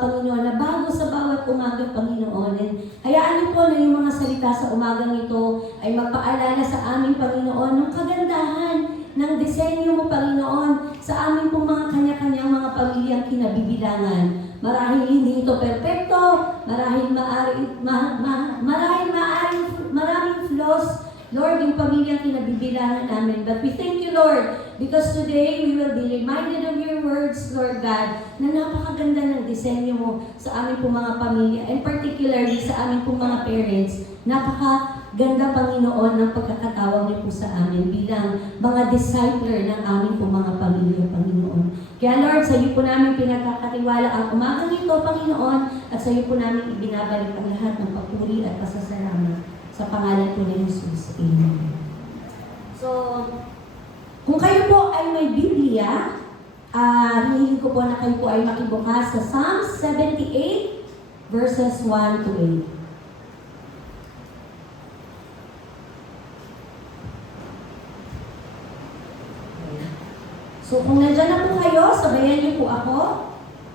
Panginoon, na bago sa bawat umaga, Panginoon. And hayaan niyo po na yung mga salita sa umagang ito ay magpaalala sa aming Panginoon ng kagandahan ng disenyo mo, Panginoon, sa aming pong mga kanya-kanyang mga pamilyang kinabibilangan. Marahil hindi ito perpekto, maraming flaws, Lord, yung pamilyang kinabibilangan namin. But we thank you, Lord, because today we will be reminded of your words, Lord God, na napakaganda ng disenyo mo sa aming pong mga pamilya, and particularly sa aming pong mga parents. Napakaganda, Panginoon, ng pagkakatawag niyo po sa amin bilang mga discipler ng aming pong mga pamilya, Panginoon. Kaya, Lord, sa iyo po namin pinagkakatiwala ang umagang ito, Panginoon, at sa iyo po namin ibinabalik ang lahat ng papuri at pasasalamat. Sa pangalan po ni Jesus. Amen. So, kung kayo po ay may Biblia, hinihiling ko po na kayo po ay makibukas sa Psalm 78, verses 1 to 8. So, kung nandyan na po kayo, sabayan niyo po ako.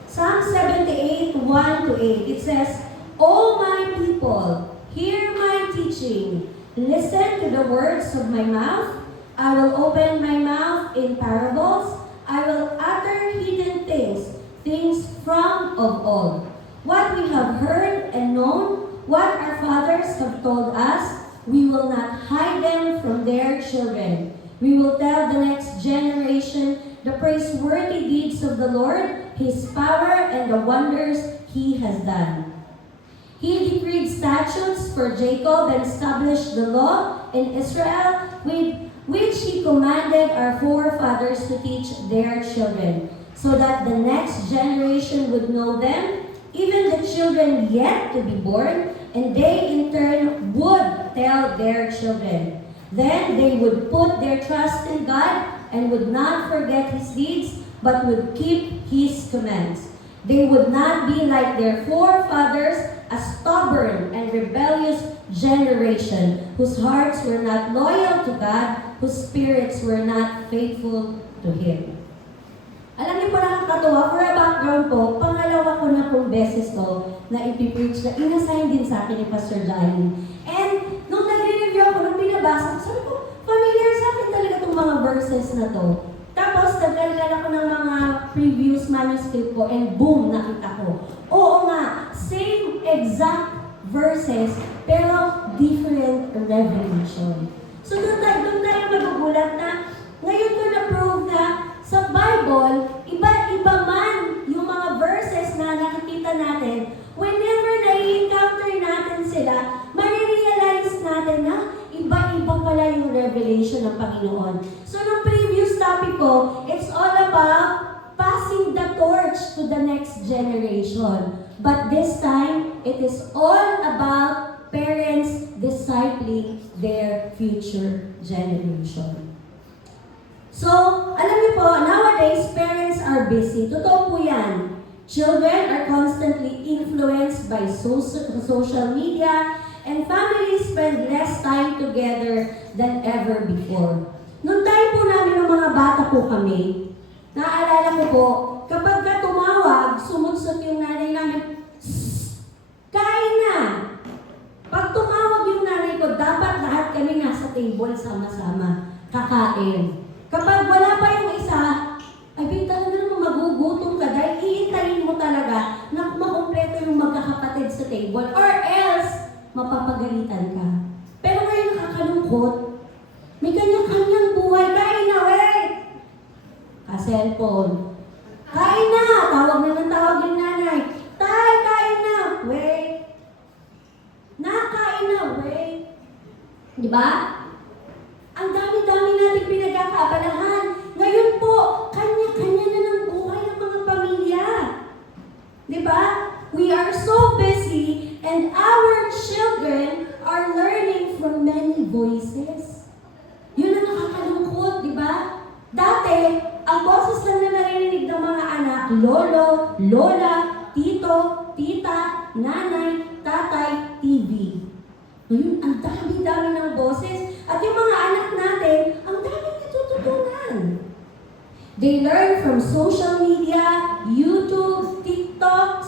Psalm 78, 1 to 8. It says, "O my people, hear my teaching. Listen to the words of my mouth. I will open my mouth in parables. I will utter hidden things, things from of old. What we have heard and known, what our fathers have told us, we will not hide them from their children. We will tell the next generation the praiseworthy deeds of the Lord, His power, and the wonders He has done. He decreed statutes for Jacob and established the law in Israel, with which He commanded our forefathers to teach their children, so that the next generation would know them, even the children yet to be born, and they in turn would tell their children. Then they would put their trust in God and would not forget His deeds, but would keep His commands. They would not be like their forefathers, a stubborn and rebellious generation, whose hearts were not loyal to God, whose spirits were not faithful to Him." Alam niyo po, nakakatuwa, for a background po, pangalawa ko na pong beses to na ipipreach na inassign din sa akin ni Pastor Johnny. And nung nag-review ako, nung binabasa, sabi ko, familiar sa akin talaga itong mga verses na to. Tapos, naglalala ko ng mga previous manuscript ko, and boom, nakita ko. Oo nga, same exact verses, pero different revelation. So, doon tayo magugulat na, ngayon ko na-prove na sa Bible, iba-iba man yung mga verses na nakikita natin, whenever na-encounter natin sila, marirealize natin na iba-iba pala yung revelation ng Panginoon. So, nung previous topic ko, it's all about passing the torch to the next generation. But this time, it is all about parents discipling their future generation. So, alam niyo po, nowadays, parents are busy. Totoo po yan. Children are constantly influenced by social media, and families spend less time together than ever before. Noong time po namin ng mga bata po kami, naalala ko po, kapag ka tumawag, sumudsot yung nanay namin, "Kain na!" Pag tumawag yung nanay ko, dapat lahat kami nasa table sama-sama, kakain. Kapag wala pa yung isa, ay talaga naman magugutom ka dahil iintayin mo talaga na makumpleto yung magkakapatid sa table, or else, mapapagalitan ka. Pero ngayon nakakalungkot, may kanya-kanyang buhay. Kain na, wait! Ka-cellphone. Kain na! Tawag na ng tawag yung nanay. Tay, kain na! Wait! Nakain na, wait! Diba? Ang dami-dami natin pinagkakaabalahan. Ngayon po, kanya-kanya na ng buhay ng mga pamilya. Diba? We are so busy, and our children are learning from many voices. Yun ang nakakalungkot, di ba? Dati, ang boses lang na narinig ng mga anak, lolo, lola, tito, tita, nanay, tatay, TV. Ngayon, ang dami-dami ng boses. At yung mga anak natin, ang dami natututunan. They learn from social media, YouTube, TikTok,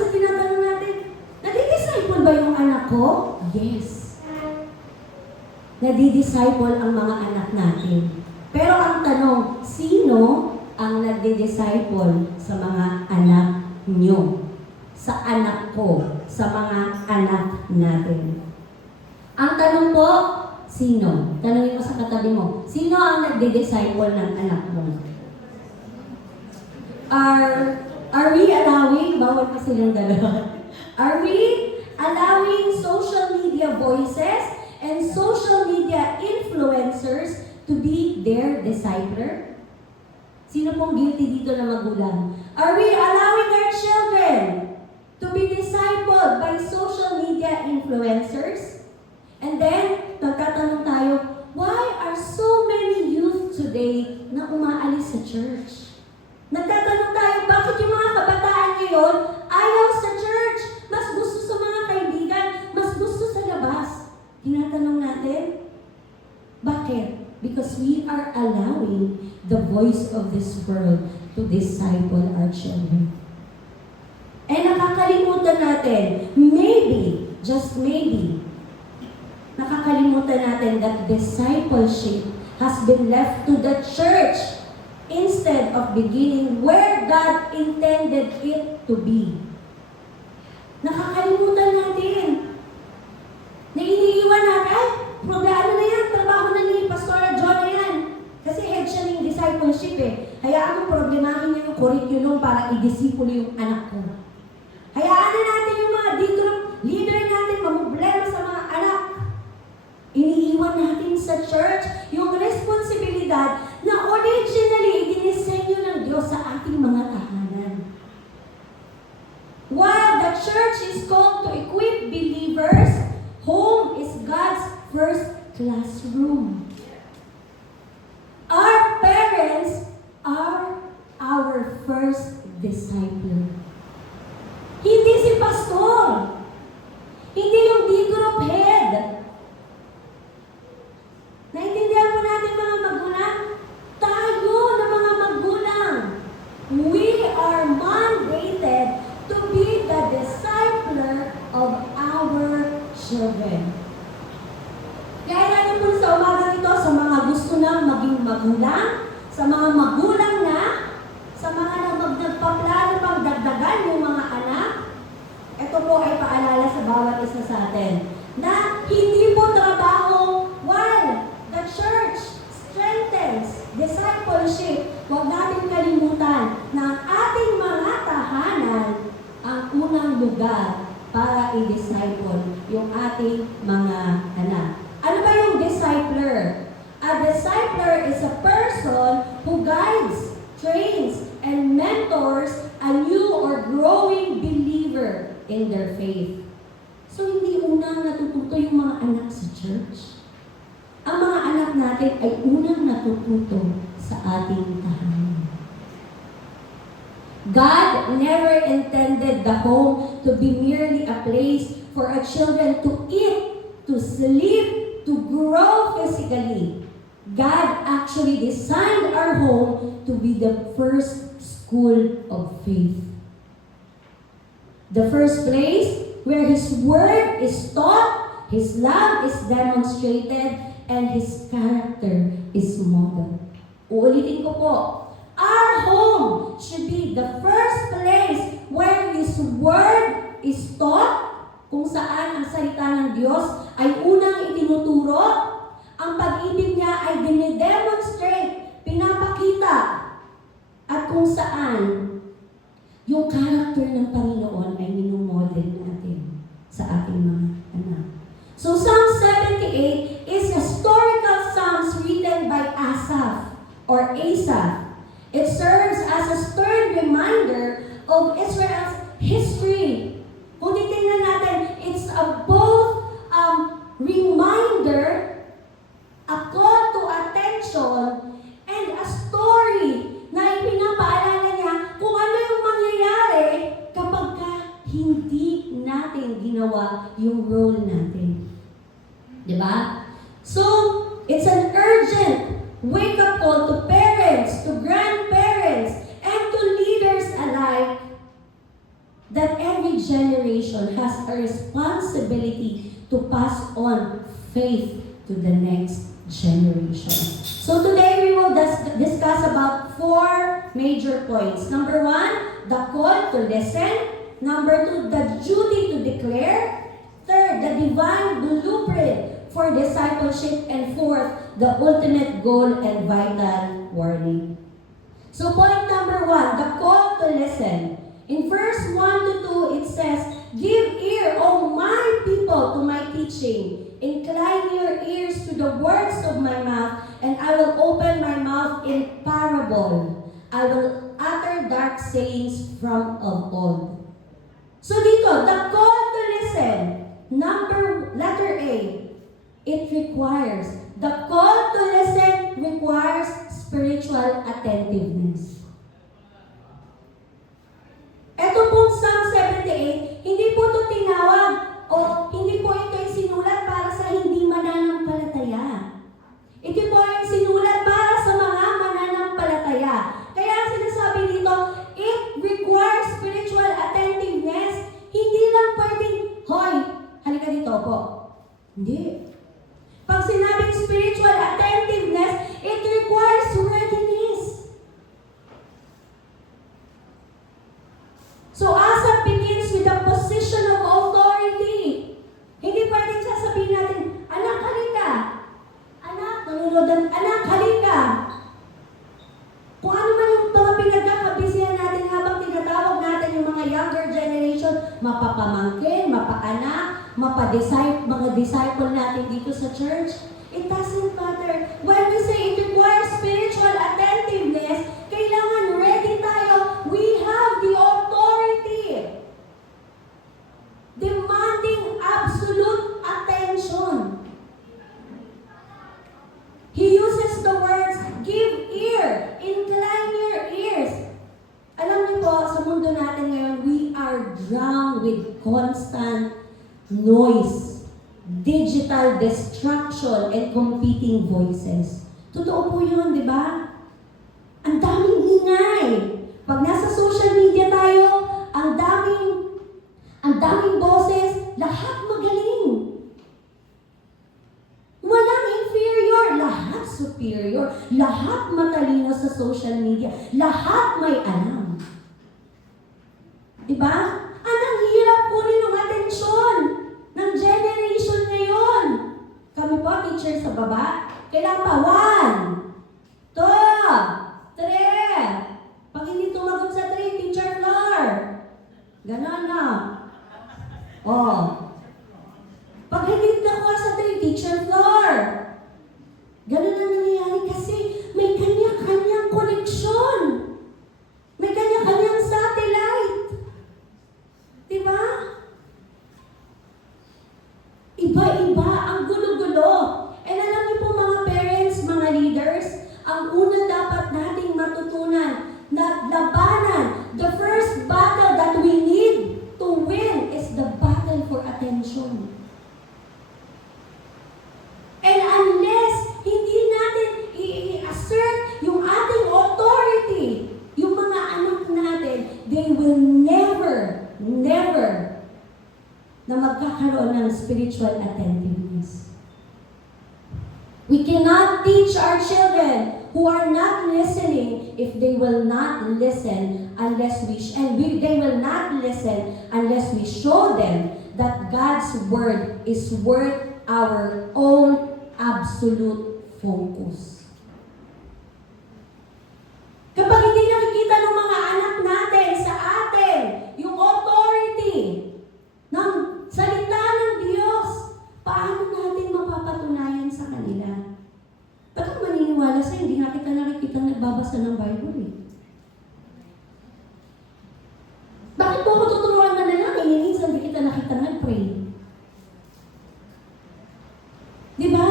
minsan tinatanong natin, nadi-disciple ba yung anak ko? Yes. Nadi-disciple ang mga anak natin. Pero ang tanong, sino ang nagdi-disciple sa mga anak nyo? Sa anak ko, sa mga anak natin. Ang tanong po, sino? Tanungin mo sa katabi mo, sino ang nagdi-disciple ng anak mo? Are we allowing, bawal pa silang dalawa, are we allowing social media voices and social media influencers to be their discipler? Sino pong guilty dito na magulang? Are we allowing our children to be discipled by social media influencers? And then, nagtatanong tayo, why are so many youth today na umaalis sa church? Nagtatanong tayo, bakit yung mga kabataan ngayon ayaw sa church? Mas gusto sa mga kaibigan, mas gusto sa labas. Tinatanong natin, bakit? Because we are allowing the voice of this world to disciple our children. And nakakalimutan natin, maybe, just maybe, nakakalimutan natin that discipleship has been left to the church instead of beginning where God intended it to be. Nakakalimutan natin. Na iniiwan natin, ay, programa na yan, trabaho na ni Pastor John na yan. Kasi head siya ng discipleship eh. Hayaan mo problemahin niya yung curriculum para i-disipulo yung anak ko. Hayaan na natin yung mga D-group leader natin mamumblema sa mga anak. Iniiwan natin sa church yung responsibilidad na originally dinisenyo ng Diyos sa ating mga tahanan. While the church is called to equip believers, home is God's first classroom. Our parents are our first disciple. Hindi si pastor. Hindi yung D-group head. Naintindihan po natin mga magulang? Tayo na mga magulang. We are mandated to be the discipler of our children. Kaya natin po sa umaga ito, sa mga gusto na maging magulang, sa mga magulang na, sa mga nagpaplano pang dagdagan yung mga anak, ito po ay paalala sa bawat isa sa atin, na hindi po trabaho while the church strengthens discipleship. Huwag natin kalimutan na ang ating mga tahanan ang unang lugar para i-disciple yung ating mga anak. Ano ba yung discipler? A discipler is a person who guides, trains, and mentors a new or growing believer in their faith. So, hindi unang natututo yung mga anak sa church. Ang mga anak natin ay unang natututo sa ating tahanan. God never intended the home to be merely a place for our children to eat, to sleep, to grow physically. God actually designed our home to be the first school of faith. The first place where His Word is taught, His love is demonstrated, and His character is modeled. Uulitin ko po, our home should be the first place where His Word is taught, kung saan ang salita ng Diyos ay unang itinuturo, ang pag-ibig niya ay dinidemonstrate, pinapakita, at kung saan yung character ng Panginoon ay minumodel natin sa ating mga anak. So Psalm 78 is historical psalms written by Asaph or Asaph. It serves as a stern reminder of Israel's history. Kung titingnan natin, it's a both reminder, a call to attention, and a story na ipinapaalala niya kung ano yung mangyayari kapag hindi natin ginawa yung role natin. Diba? So, it's an urgent wake-up call to parents, to grandparents, and to leaders alike that every generation has a responsibility to pass on faith to the next generation. So today we will discuss about 4 major points. Number 1, the call to listen. Number 2, the duty to declare. Third, the divine blueprint for discipleship. And fourth, the ultimate goal and vital warning. So point number 1, the call to listen. In verse 1 to 2, it says, "Give ear, O my people, to my teaching. Incline your ears to the words of my mouth, and I will open my mouth in parable. I will utter dark sayings from of old." So dito, the call to listen. Letter A, it requires, the call to listen requires spiritual attentiveness. Ito pong Psalm 78, hindi po ito tinawag o hindi po ito sinulat para sa hindi mananampalataya. Ito po ay sinulat para sa mga mananampalataya. Kaya sinasabi dito, it requires spiritual attentiveness. Hindi lang pwedeng, hoy, halika dito po. Hindi. Pag sinabing spiritual attentiveness, it requires readiness. So ASAP begins with the position of authority. Hindi pwedeng sasabihin natin, anak, halika. Anak, nanunodan, anak, halika. Kung ano man yung mga pinagkakabisihan natin habang tinatawag natin yung mga younger generation, mapapamangkin, mapaanak, mga disciple natin dito sa church, it doesn't matter. When we say it requires spiritual attentiveness, kailangan ready tayo. We have the authority. Demanding absolute attention. He uses the words, give ear, incline your ears. Alam niyo po, sa mundo natin ngayon, we are drowned with constant noise, digital distraction, and competing voices. Totoo po yun, di ba? Ang daming ingay. Pag nasa social media tayo, ang daming boses, lahat magaling. Walang inferior, lahat superior, lahat matalino sa social media, lahat may alam. Diba? Ang hirap kunin ng atensyon ng generation ngayon. Kami po, teacher sa baba, kailangan pa 1, 2, 3. Pag hindi tumagot sa 3, teacher floor. Ganon na. Oh. Pag hindi nakuha sa 3, teacher floor. Ganon na nangyayari kasi may kanya-kanyang koneksyon. May kanya-kanyang satellite. Diba? Iba-iba, ang gulo-gulo. And alam niyo po mga parents, mga leaders, ang una dapat nating matutunan na labanan, the first battle that we need to win is the battle for attention. And unless hindi natin i-assert yung ating authority, yung mga anak natin, they will never na magkakaroon ng spiritual attentiveness. We cannot teach our children who are not listening if they will not listen unless they will not listen unless we show them that God's word is worth our own absolute focus. Kapag hindi nakikita ng mga anak natin sa atin yung authority ng salita ng Diyos, paano natin mapapatunayan sa kanila? Ba't ako maniniwala sa hindi nga kita nakikita nagbabasa ng Bible eh? Bakit po ako tuturuan na lang? Minsan hindi kita nakita nag-pray. Diba?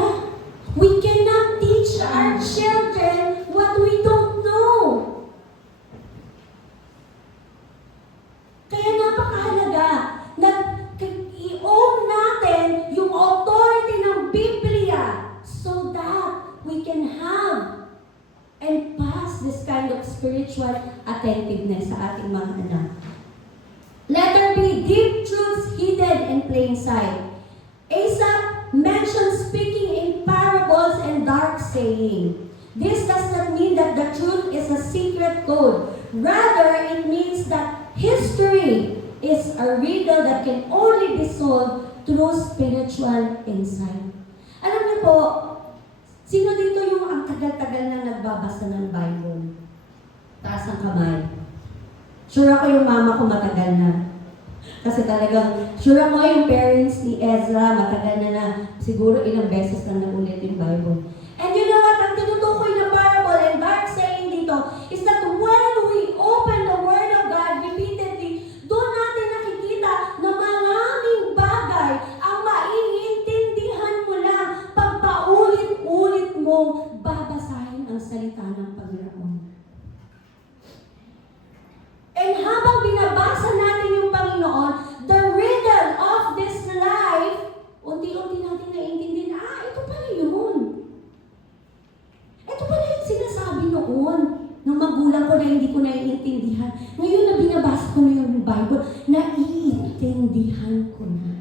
We cannot teach our children what we don't know. Kaya napakahalaga na i-own natin yung authority ng Biblia so that we can have and pass this kind of spiritual attentiveness sa ating mga anak. Letter B, give truths saying. This does not mean that the truth is a secret code. Rather, it means that history is a riddle that can only be solved through spiritual insight. Alam niyo po, sino dito yung ang tagal-tagal na nagbabasa ng Bible? Taas ang kamay. Sure ako yung mama ko matagal na. Kasi talagang, sure ako yung parents ni Ezra, matagal na siguro ilang beses na naulit yung Bible. And you know what? Ang tinutukoy na parable and dark saying dito is that when we open the Word of God repeatedly, doon natin nakikita na maraming bagay ang maiintindihan mo lang pag paulit-ulit mong babasahin ang salita ng Panginoon. And habang binabasa natin yung Panginoon, the riddle of this life, unti-unti natin naiintindihan, ito pala yun. Ito pala yung sinasabi noon ng magulang ko na hindi ko naiintindihan. Ngayon na binabasa ko na yung Bible, naiintindihan ko na.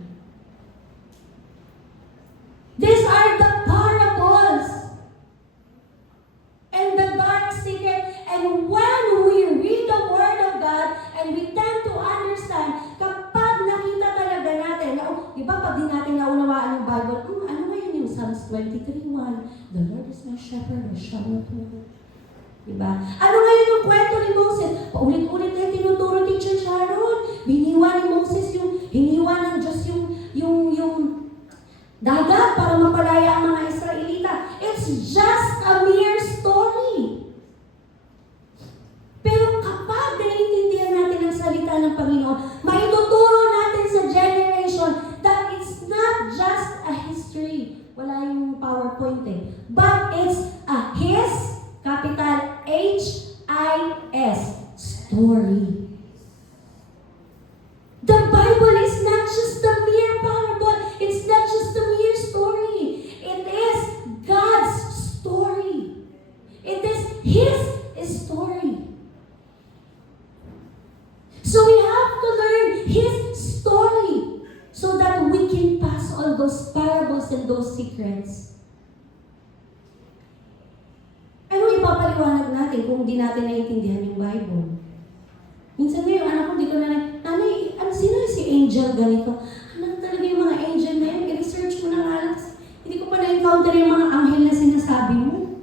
These are the parables and the dark secret. And when we read the Word of God and we tend to understand, kapag nakita talaga natin, di ba pag di natin naunawaan yung Bible, ano nga yun yung Psalms 23:1, the Lord is my shepherd, I shall not want. Diba? Ano nga yun yung kwento ni Moses? Paulit-ulit na tinuturo Teacher Sharon. Hiniwa ni Moses hiniwa ng Diyos yung dagat para mapalaya ang mga Israelita. It's just a mere story. Pero kapag naiintindihan natin ang salita ng Panginoon, maituturo natin sa generation that it's not just a history. Wala yung PowerPoint but it's a His, capital H-I-S, story. The Bible is not just a mere parable. It's not just a mere story. It is God's story. It is His story. So we have to learn His story so that we can pass on those parables and those secrets. Ano ipapaliwanag natin kung di natin naiintindihan yung Bible? Minsan nga yung anak ko, di ko na nanay, sino si angel ganito? Ano talaga yung mga angel na yun? I-research mo na nga lang. Hindi ko pa na-encounter yung mga anghel na sinasabi mo.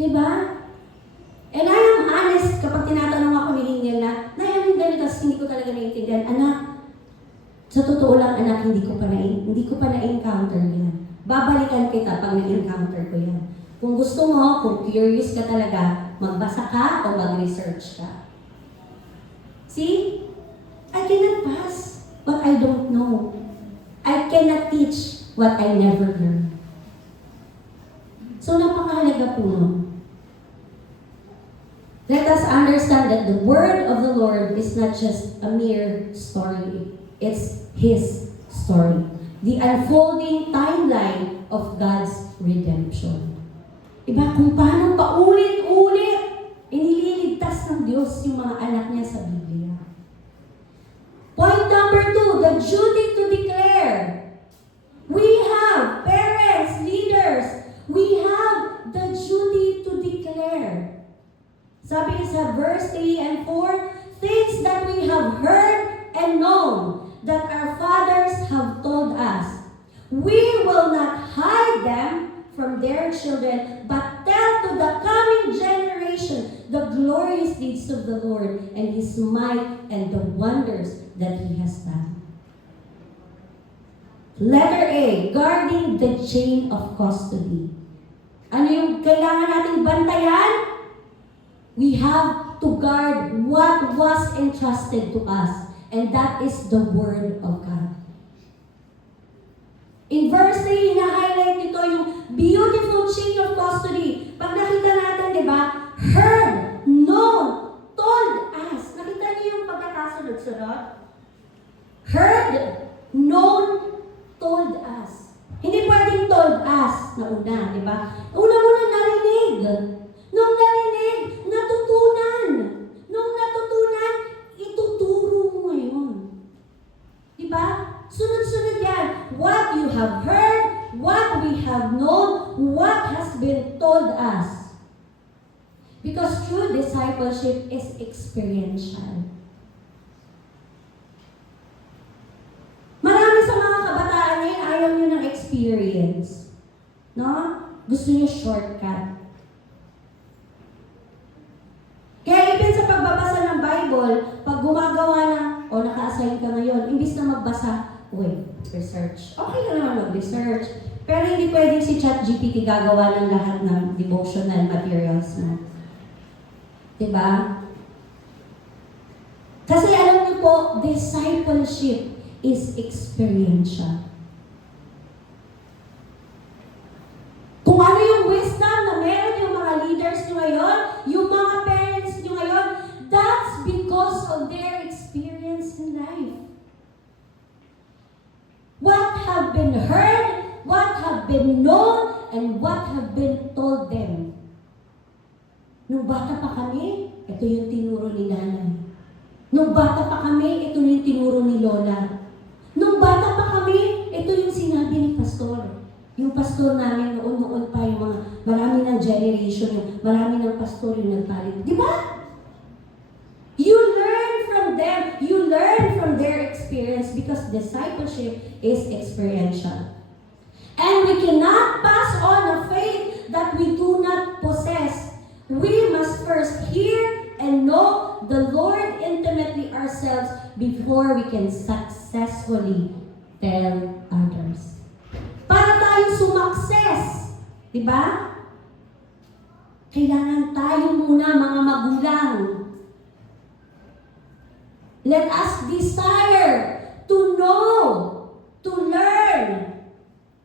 Diba? And I am honest kapag tinatanong ako ni Hingel na, ano yung ganito, hindi ko talaga naiintindihan. Anak, sa totoo lang anak, hindi ko pa na-encounter yan. Babalikan kita pag na-encounter ko yan. Kung gusto mo, kung curious ka talaga, magbasa ka o mag-research ka. See? I cannot pass what I don't know. I cannot teach what I never learned. So, napakahalaga po nun. Let us understand that the word of the Lord is not just a mere story. It's His story. The unfolding timeline of God's redemption. Iba kung paano paulit-ulit inililigtas ng Diyos yung mga anak niya sa Biblia. Point number 2, the duty to declare. We have parents, leaders, we have the duty to declare. Sabi sa verse 3 and 4, things that we have heard and known that our fathers have told us. We will not hide them from their children, but tell to the coming generation the glorious deeds of the Lord and His might and the wonders that He has done. Letter A, guarding the chain of custody. Ano yung kailangan nating bantayan? We have to guard what was entrusted to us, and that is the Word of God. In verse 3, hina-highlight nito yung beautiful chain of custody. Pag nakita natin, di ba? Heard, known, told us. Nakita niyo yung pagkakasunod-sunod? Heard, known, told us. Hindi pwedeng told us na una, di ba? Una-una narinig. Nung narinig, natutunan. Nung natutunan, ituturo mo ngayon. Di ba? Sunod-sunod yan. What you have heard, what we have known, what has been told us. Because true discipleship is experiential. Marami sa mga kabataan ngayon, ayaw nyo ng experience. No? Gusto nyo shortcut. Kaya even sa pagbabasa ng Bible, pag gumagawa ng, naka-assign ka ngayon, imbis na magbasa, research. Okay na naman mag-research. Pero hindi pwedeng si ChatGPT gagawa ng lahat ng devotional materials mo. Diba? Kasi alam niyo po, discipleship is experiential. Kung ano yung wisdom na meron yung mga leaders nyo ngayon, yung mga parents nyo ngayon, that's because of their experience in life. What have been heard, what have been known, and what have been told them. Nung bata pa kami, ito yung tinuro ni nanay. Nung bata pa kami, ito yung tinuro ni lola. Nung bata pa kami, ito yung sinabi ni pastor. Yung pastor namin noon pa yung mga marami ng generation, yung marami ng pastor yung nagpalit. Di ba? You learn from them. You learn from their experience because discipleship is experiential. And we cannot pass on a faith that we do not possess. We must first hear and know the Lord intimately ourselves before we can successfully tell others. Para tayo sumakses, di ba? Kailangan tayo muna mga magulang. Let us desire to know, to learn.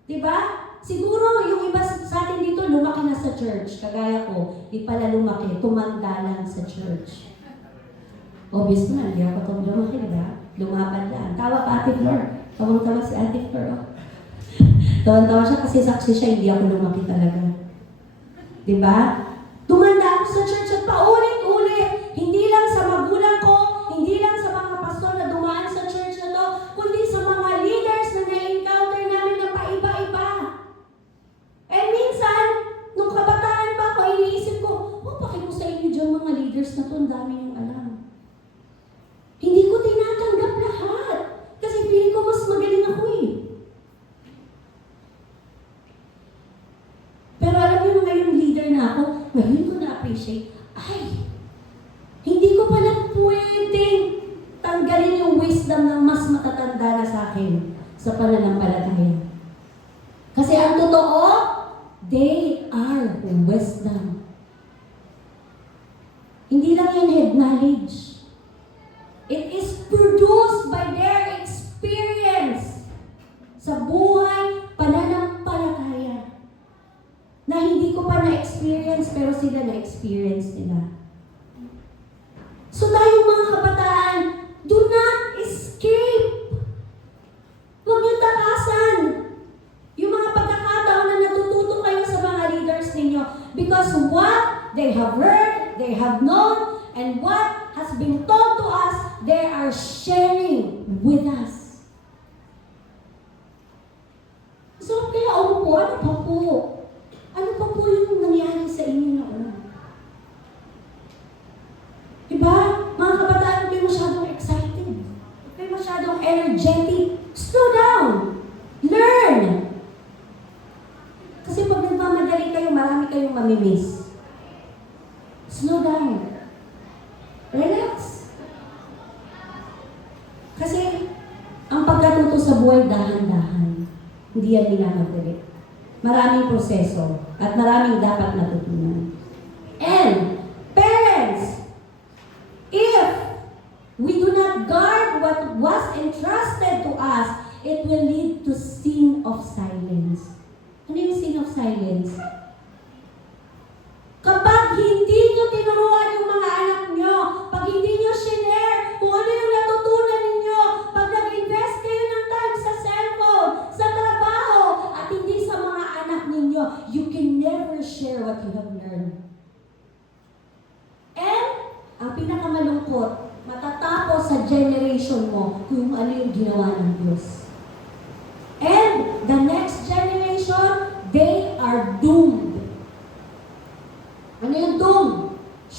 Diba? Siguro yung iba sa atin dito lumaki na sa church. Kagaya ko, di pala lumaki, tumanda lang sa church. Obvious na, hindi ako itong lumaki, diba? Lumapad lang. Tawa pa Ate Flor. Tawang-tawa si Ate Flor. Tawan-tawa siya kasi saksi siya, hindi ako lumaki talaga. Diba? Tumanda ako sa church at paulit-ulit. Hindi lang sa magulang ko, hindi lang sa mga pastor na dumaan sa church na to, kundi sa mga leaders na na-encounter namin na paiba-iba. And minsan, nung kabataan pa ako, iniisip ko, bakit ko sa inyo dyan mga leaders na to, ang dami yung alam. Hindi ko tinatanggap lahat. Kasi feeling ko mas magaling ako eh. Pero alam mo, ngayon leader na ako, ngayon ko na-appreciate, hindi ko pala pwedeng tanggalin yung wisdom ng mas matatanda na sa akin sa pananampalataya. Kasi ang totoo, they are wisdom. Hindi lang yan head knowledge. It is produced by their experience sa buhay, pananampalataya. Na hindi ko pa na-experience, pero sila na-experience nila. So tayong mga kabataan, do not escape. Huwag niyo takasan yung mga pagkakataon na natututo kayo sa mga leaders ninyo. Because what they have heard, they have known, and what has been told to us, they are sharing with us. So kaya ano pa po yung nangyari sa inyo na una? Diba? Mga kabataan, kayo masyadong excited. Kayo masyadong energetic. Slow down. Learn. Kasi pag nagmamadali kayo, marami kayong mamimiss. Slow down. Relax. Kasi, ang pagkatuto sa buhay, dahan-dahan. Hindi yan minamadali. Maraming proseso at maraming dapat natutunan. And, parents, if we do not guard what was entrusted to us, it will lead to sin of silence. Ano yung sin of silence? Kapag hindi nyo tinuruan yung mga anak nyo, pag hindi nyo share kung ano yung natutunan ninyo, pag nag-invest kayo ng time sa cellphone, sa trabaho, at hindi sa mga anak ninyo, you can never share what you have learned. And, ang pinakamalungkot, matatapos sa generation mo kung ano yung ginawa ng Diyos. And the next generation, they are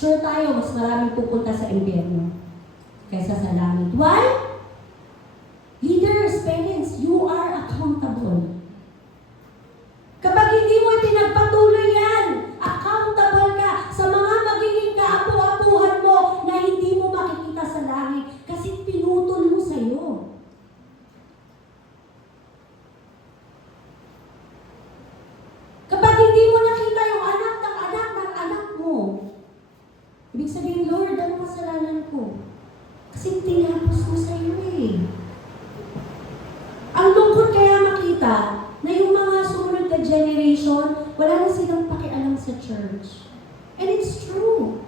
sure tayo, mas maraming pupunta sa impyerno kaysa sa langit. Why? Leaders, parents, you are accountable. Kapag hindi mo pinagpatuloy yan, accountable ka sa mga magiging kaapu-apuhan mo na hindi mo makikita sa langit kasi pinutol mo sa'yo. Kapag hindi mo nakita yung anak ng anak ng anak mo, ibig sabihin, Lord, ano kasalanan ko? Kasi tinapos mo sa'yo eh. Ang lungkot kaya makita na yung mga sumunod na generation, wala na silang pakialam sa church. And it's true.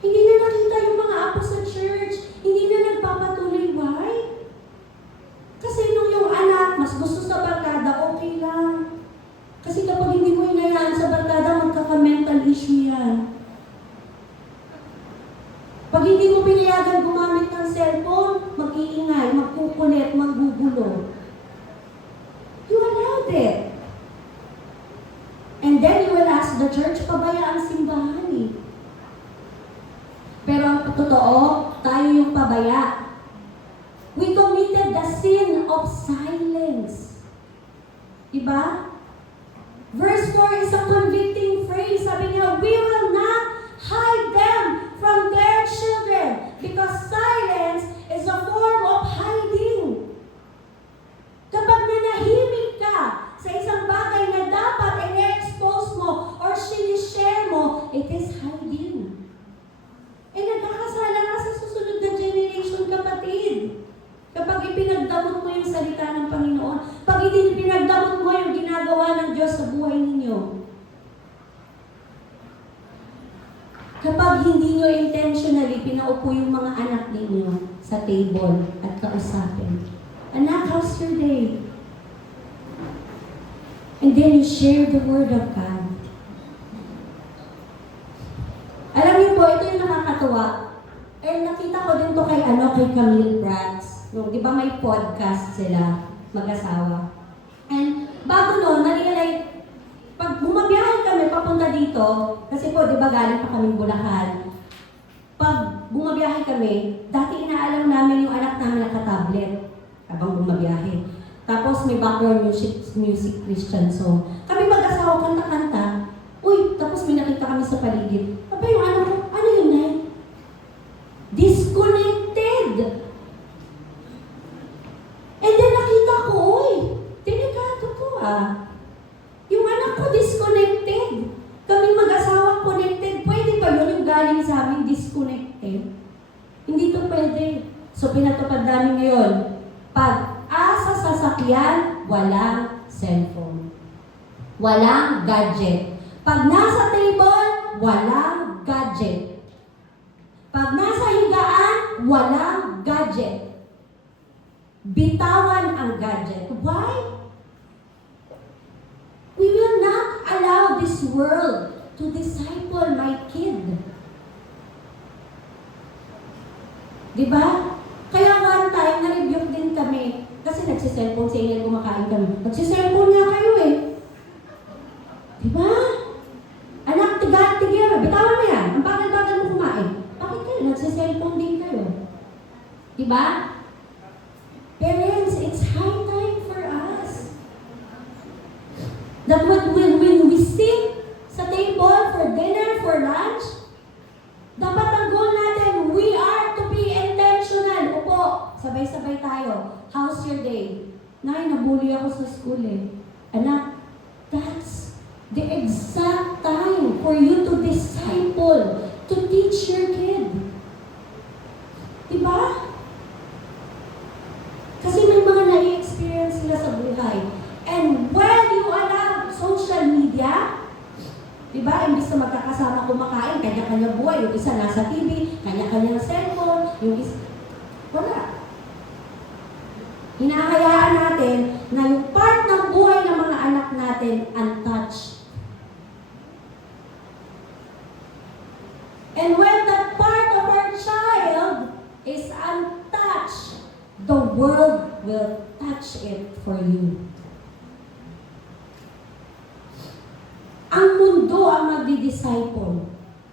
Hindi na nakita yung mga apo sa church. Hindi na nagpapatuloy. Why? Kasi nung yung anak, mas gusto sa barkada, okay lang. Kasi kapag hindi mo hinayaan sa barkada, magkaka-mental issue yan. Pag hindi mo pinayagan gumamit ng cellphone, mag-iingay, magkukulit, maggugulo. You allowed it. And then you will ask the church, pabaya ang simbahan eh. Pero ang totoo, tayo yung pabaya. We committed the sin of silence. Diba? Verse 4 is a convicting phrase. Sabi niya, we will not hide them from their children because silence is a form of hiding. Kapag nanahimik ka sa isang bagay na dapat i-expose mo or sinishare mo, it is hiding. Eh nagkakasala ka sa susunod na generation, kapatid. Kapag ipinagdamot mo yung salita ng Panginoon, pag hindi pinagdamot mo yung ginagawa ng Diyos sa buhay ninyo, kapag hindi nyo intentionally pinaupo yung mga anak ninyo sa table at kausapin, anak, how's your day? And then you share the Word of God. Alam niyo po, ito yung nakakatuwa. Eh, nakita ko din to kay Camille Brats. Di ba may podcast sila, mag-asawa. And bago noon, na-realize, pag bumabiyahe kami papunta dito, kasi po, di ba galing pa kaming Bulacan, pag bumabiyahe kami, dati inaalam namin yung anak namin naka-tablet habang bumabiyahe. Tapos may background music Christian song. Kami mag-asawa, kanta-kanta. Uy, tapos may nakita kami sa paligid. Aba yung anak ko, ano yun, Nay? Disconnected! And then nakita ko, uy, delikado to ah. Yung anak ko disconnected. Kaming mag-asawa connected. Pwede pa yun yung galing sa amin disconnected? Hindi to pwede. So pinatupad namin ngayon. Pag asa sa sasakyan, walang cellphone. Walang gadget. Pag nasa table, walang gadget. Pag nasa higaan, walang gadget. Bitawan ang gadget. Why? We will not allow this world to disciple my kid. Diba? Kaya one time, na-rebuke din kami. Kasi nagsiselfone sa inyo, kumakain kami. Nagsiselfone nga kayo eh. Diba? Anak, tiga, bitawan mo yan. Ang bagal-bagal mo kumain. Bakit kayo? Nagsiselfone din kayo. Diba? Parents, it's high time for us that when we sit sa table for dinner, for lunch, dapat ang goal natin, we are to be intentional. Upo, sabay-sabay tayo. How's your day? Nay, nabully ako sa school eh. Anak, that's the exact time for you to disciple, to teach your kid. Diba? Kasi may mga nai-experience sila sa buhay. And when you allow social media, diba, imbis na magkakasama kumakain, kanya-kanya buhay, yung isa nasa TV, kanya-kanya cellphone, yung isa, wala. Hinahayaan natin na yung part ng buhay ng mga anak natin untouched. And when that part of our child is untouched, the world will touch it for you. Ang mundo ang magdi-disciple.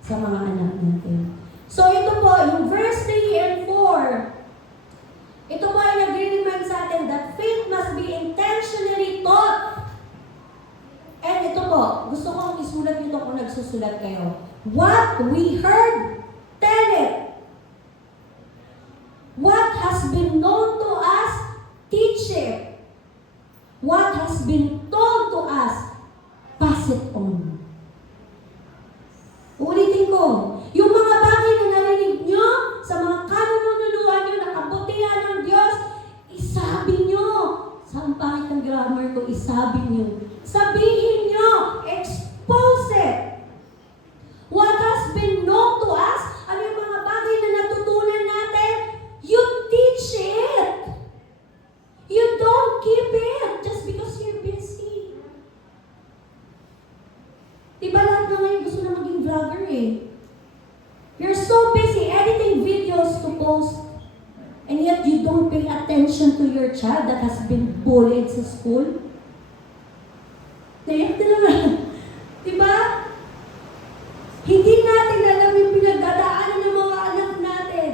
sa mga anak natin. So ito po, yung verse 3 and 4, ito po ay nag-remind sa atin that faith must be intentionally taught. And ito po, gusto kong isulat nito kung nagsusulat kayo. What we heard, tell it. What has been known to us, teach it. What has been told to us, pass it on. Ulitin ko, yung mga bagay na narinig nyo sa mga kanunuluan nyo na kabutihan ng Diyos, isabi nyo. Saan pangit ang grammar ko? Isabi nyo. Sabihin nyo. Expose it. What has been known to us, ano yung mga bagay na natutunan natin, you teach it. You don't keep it just because you're busy. Diba lahat na ngayon gusto na maging vlogger eh? You're so busy editing videos to post, and yet you don't pay attention to your child that has been bullied sa school. Naiyak na naman. Diba? Hindi natin alam yung pinagdadaanan ng mga anak natin.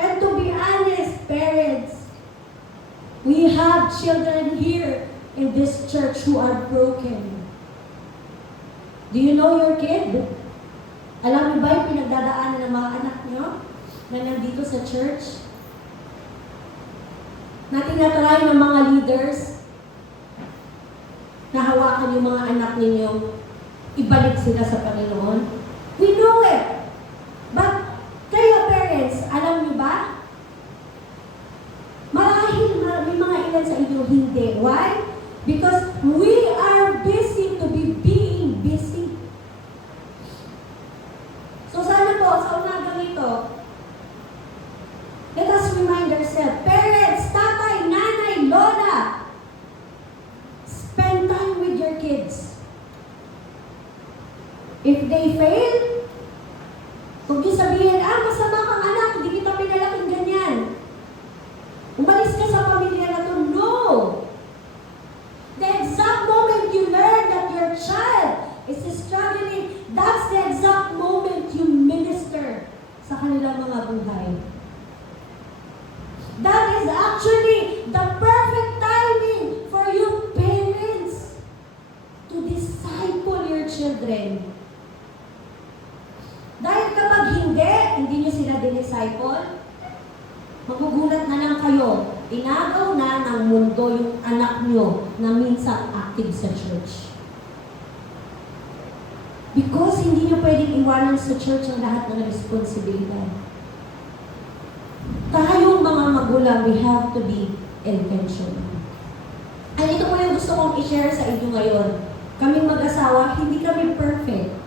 And to be honest, parents, we have children here in this church who are broken. Do you know your kid? Alam niyo ba yung pinagdadaanan ng mga anak niyo na nandito sa church? Na tinatry ng mga leaders na hawakan yung mga anak ninyo, ibalik sila sa Panginoon. We know it. But kayo parents, alam niyo ba? Marahil may mga ilan sa inyo hindi. Why? Because we are busy to be being busy. So sana po, sa umagang ito, let us remind ourselves, parents, tatay, nanay, lola, spend time with your kids. If they fail, kung di sabihin, masama kang anak, hindi kita pinalaking ganyan. Umalis ka sa pamilya na to. No! The exact moment you learn that your child is struggling, that's the exact moment you minister sa kanilang mga buhay. That is actually the perfect timing for you parents to disciple your children. Dahil kapag hindi nyo sila disciple, magugulat na lang kayo. Inagaw na ng mundo yung anak nyo na minsan active sa church. Because hindi nyo pwedeng iwanan sa church ang lahat ng responsibilidad. Tayong mga magulang, we have to be intentional. At ito po yung gusto kong i-share sa inyo ngayon. Kaming mag-asawa, hindi kami perfect.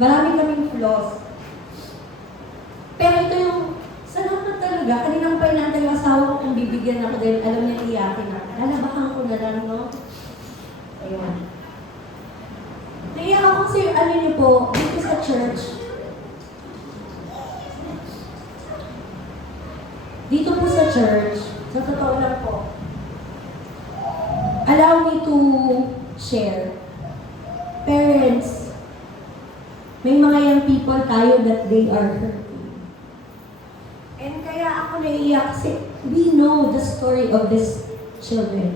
Marami kaming flaws. Pero ito yung, salamat talaga. Kaninang pa inantay yung asawa ko kung bibigyan ako dahil alam niya iyakin ako. Lalabakan ko na lang, no? Ayun. Naiyak ako kasi, ano niyo po, dito sa church. Dito po sa church, sa totoo lang po, allow me to share. Parents, may mga young people tayo that they are hurting. And kaya ako naiiyak kasi we know the story of these children.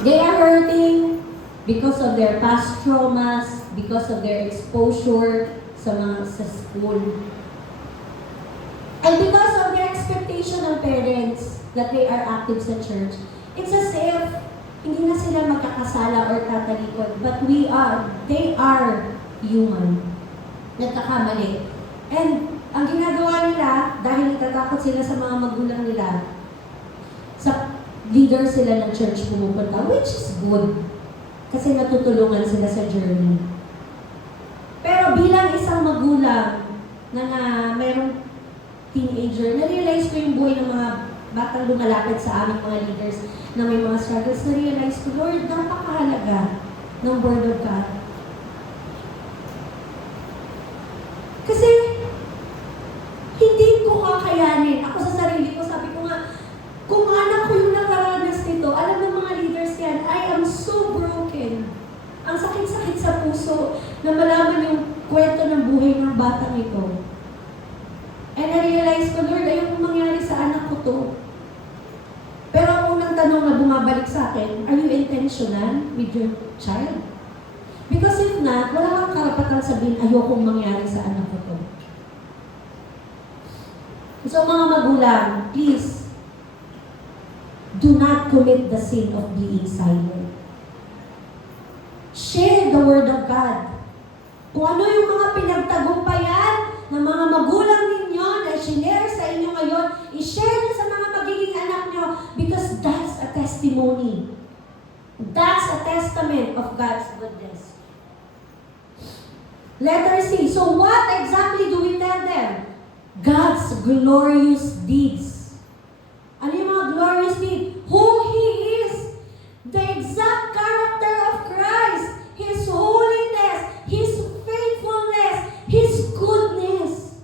They are hurting because of their past traumas, because of their exposure sa school. And because of their expectation of parents that they are active sa church. It's as if hindi na sila magkakasala or tatalikod, but they are human. Nagkakamali. And ang ginagawa nila, dahil natatakot sila sa mga magulang nila, sa leader sila ng church pumupunta, which is good. Kasi natutulungan sila sa journey. Pero bilang isang magulang na mayroong teenager, na-realize ko yung buhay ng mga batang lumalapit sa aming mga leaders na may mga struggles, na-realize ko, Lord, napakahalaga ng Word of God. Kasi, hindi ko kakayanin. Ako sa sarili ko, sabi ko nga, kung anak ko yung nakaranas nito, alam ng mga leaders yan, I am na malaman yung kwento ng buhay ng batang ito. And I-realize ko, Lord, ayokong mangyari sa anak ko to. Pero ang unang tanong na bumabalik sa akin, are you intentional with your child? Because if not, wala kang karapatan sabihin, ayokong mangyari sa anak ko to. So mga magulang, please, do not commit the sin of being silent. Share the Word of God. Kung ano yung mga pinagtagumpayan ng mga magulang ninyo na i-share sa inyo ngayon, i-share nyo sa mga magiging anak nyo because that's a testimony. That's a testament of God's goodness. Letter C. So what exactly do we tell them? God's glorious deeds. Ano yung mga glorious deeds? Who He is. The exact character of Christ. His holiness. His faithfulness. His goodness.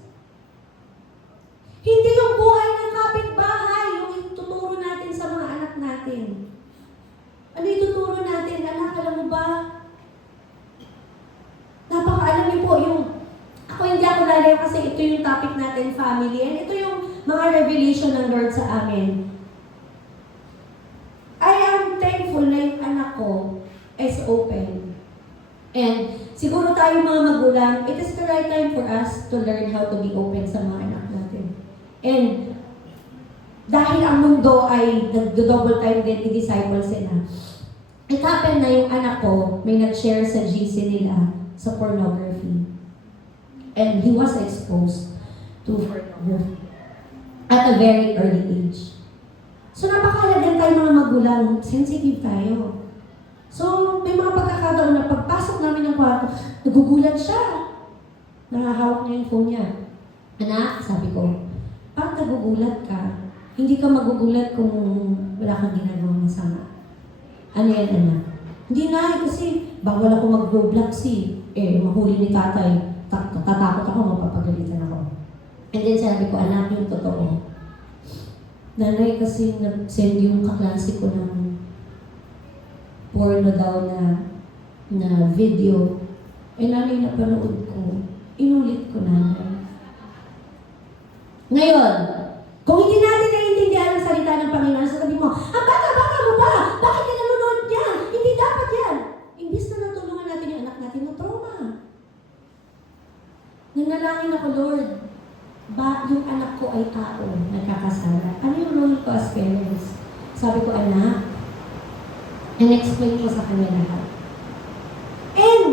Hindi yung buhay ng kapitbahay yung ituturo natin sa mga anak natin. Ano ituturo natin? Anak, alam mo ba? Napaka-alam niyo po yung ako hindi ako lalayo kasi ito yung topic natin, family. And ito yung mga revelation ng Lord sa amin. I am thankful na yung anak ko is open. And siguro tayo mga magulang, it is the right time for us to learn how to be open sa mga anak natin. And dahil ang mundo ay nag-double time din i-disciple sila, it happened na yung anak ko may nag-share sa GC nila sa pornography. And he was exposed to pornography at a very early age. So napakahalaga tayo mga magulang, sensitive tayo. So may mga pagkakataon na pagpasok namin ng kwarto, nagugulat siya. Nakahawak niya yung phone niya. Anak, sabi ko, bakit nagugulat ka? Hindi ka magugulat kung wala kang ginagawang masama. Ano yan, anak? Hindi na, kasi bawal ako mag-Roblox mahuli ni tatay. Tatakot ako, mapapagalitan ako. And then sabi ko, anak, yung totoo. Nanay kasi nag-send yung kaklase ko ng porno daw na video. Nanay, napanood ko. Inulit ko, nanay. Ngayon, kung hindi natin naiintindihan ang salita ng Panginoon, sasabi mo, ang bata-bata mo ba? Bakit ka nanonood niya? Hindi dapat yan. Imbis na natulungan natin yung anak natin na trauma. Nanalangin ako, Lord, yung anak ko ay tao, nagkakasala. Ano yung role ko as parents? Sabi ko, anak, and explain ko sa kanya lahat. And,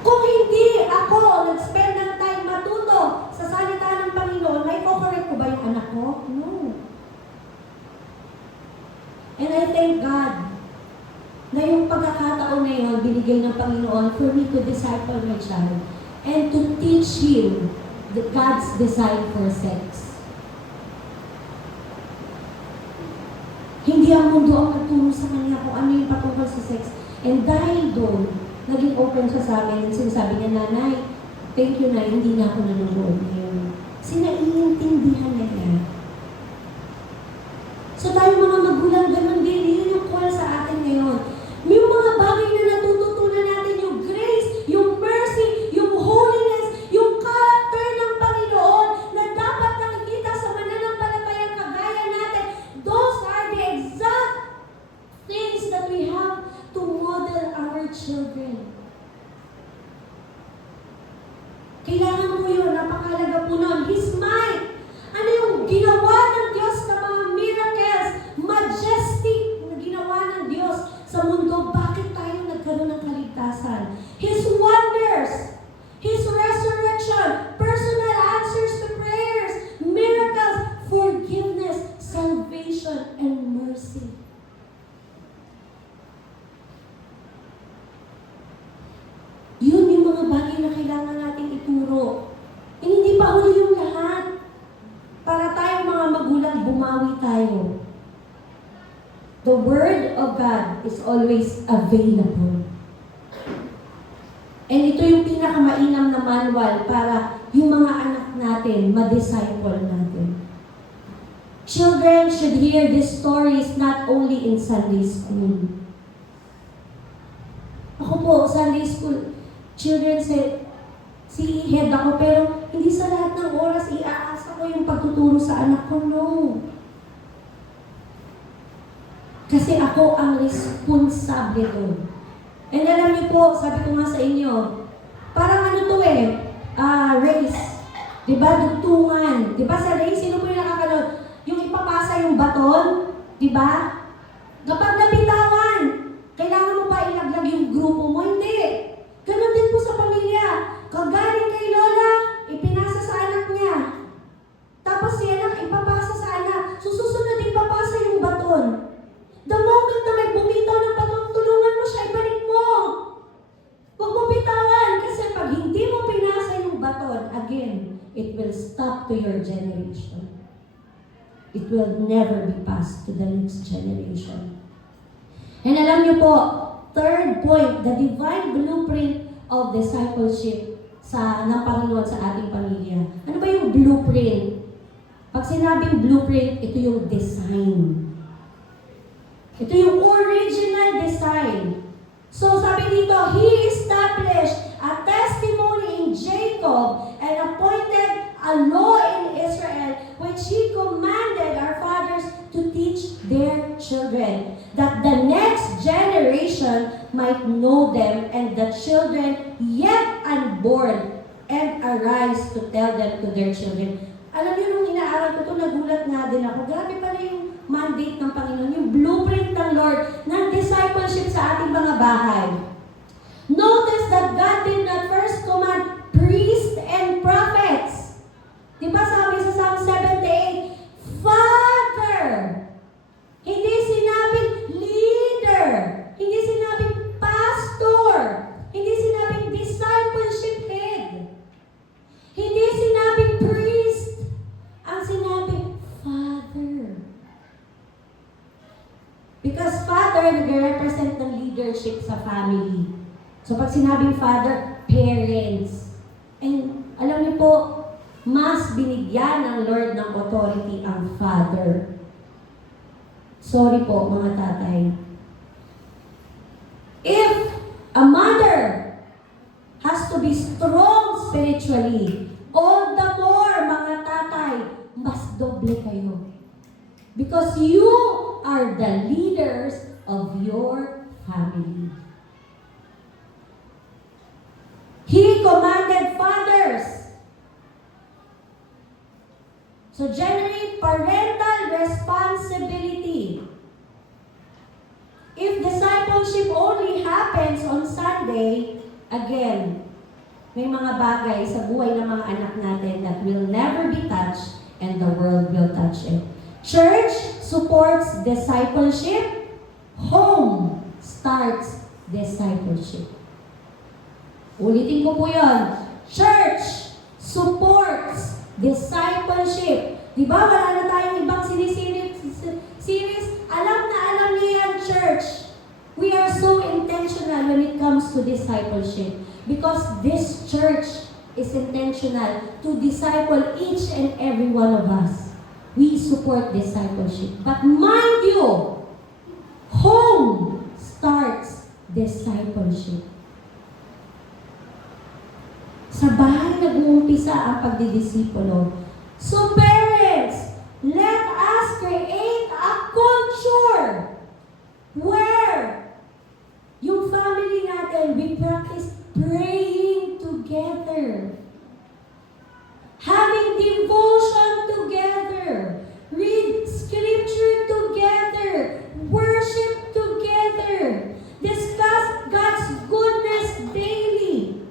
kung hindi ako nag-spend ng time matuto sa salita ng Panginoon, may correct ko ba yung anak ko? No. And I thank God na yung pagkakataon na yun, binigay ng Panginoon for me to disciple my child and to teach him God's design for sex. Hindi ang mundo ang nagturo sa kanya kung ano yung patungkol sa sex. And dahil doon, naging open siya sa amin. And sinasabi niya, nanay, thank you na, hindi na ako nanonood ngayon. Sinaiintindihan na niya. So tayo mga magulang, ganun din, yun yung call sa atin ngayon. Yung mga bagay na natututunan natin, yung grace, yung mercy, yung holiness, yung character ng Panginoon na dapat nakikita sa mananampalatayang kagaya natin, those are the exact things that we have to model our children. Kailangan po yun, napakahalaga po nun. His might. Ano yung ginawa ng Diyos na mga miracles, majestic na ginawa ng Diyos sa mundo, bakit tayo nagkaroon ng kaligtasan? His wonders, His resurrection, personal answers to prayers, miracles, forgiveness, salvation, and mercy. Yun yung mga bagay na kailangan nating ituro. And hindi pa huli yung lahat. Para tayong mga magulang, bumawi tayo. The Word of God is always available. And ito yung pinakamainam na manual para yung mga anak natin, ma-disciple natin. Children should hear these stories not only in Sunday school. Ako po, Sunday school, Children say, si head ako, pero hindi sa lahat ng oras iaasa ko yung pagtuturo sa anak ko. No. Kasi ako ang responsable doon. And alam niyo po, sabi ko nga sa inyo, parang ano to race. Diba? Dugtungan. Diba sa race, sino po yung nakakanood? Yung ipapasa yung baton, diba? Kapag nabitawan, kailangan mo pa ilaglag yung grupo mo? Hindi. Ganon din po sa pamilya. Kagaling kay Lola, ipinasa sa anak niya. Tapos si anak, ipapasa sa anak. Susunod din papasa yung baton. The moment na may bumitaw ng baton, tulungan mo siya, ibalik mo. Huwag mo bitawan. Kasi pag hindi mo pinasa yung baton, again, it will stop to your generation. It will never be passed to the next generation. And alam niyo po, third point, the divine blueprint of discipleship ng Panginoon sa ating pamilya. Ano ba yung blueprint? Pag sinabing blueprint, ito yung design. Ito yung original design. So sabi dito, He established a testimony in Jacob and appointed a law in Israel which He commanded our fathers to teach their children, that the next generation might know them and the children yet unborn and arise to tell them to their children. Alam niyo, nung inaaral ko ito, nagulat nga din ako. Grabe pala yung mandate ng Panginoon, yung blueprint ng Lord ng discipleship sa ating mga bahay. Notice that God did not first command priests and prophets. Diba sabi sa Psalm 78, Father! Hindi sinabing leader. Hindi sinabing pastor. Hindi sinabing discipleship head. Hindi sinabing priest. Ang sinabing Father. Because Father, nag-represent ng leadership sa family. So pag sinabing Father, parents. And alam niyo po, mas binigyan ng Lord ng authority ang Father. Sorry po, mga tatay. If a mother has to be strong spiritually, all the more, mga tatay, mas doble kayo. Because you are the leaders of your family. He commanded fathers. So generate parental responsibility. If discipleship only happens on Sunday, again, may mga bagay sa buhay ng mga anak natin that will never be touched and the world will touch it. Church supports discipleship. Home starts discipleship. Ulitin ko po yun. Church supports discipleship. Diba wala na tayong ibang series? Alam na alam niyo yan, church. We are so intentional when it comes to discipleship. Because this church is intentional to disciple each and every one of us. We support discipleship. But mind you, home starts discipleship. Sa bahay nag-uumpisa ang pagdidisipulo. So parents, let us create a culture where yung family natin, we practice praying together. Having devotion together. Read scripture together. Worship together. Discuss God's goodness daily.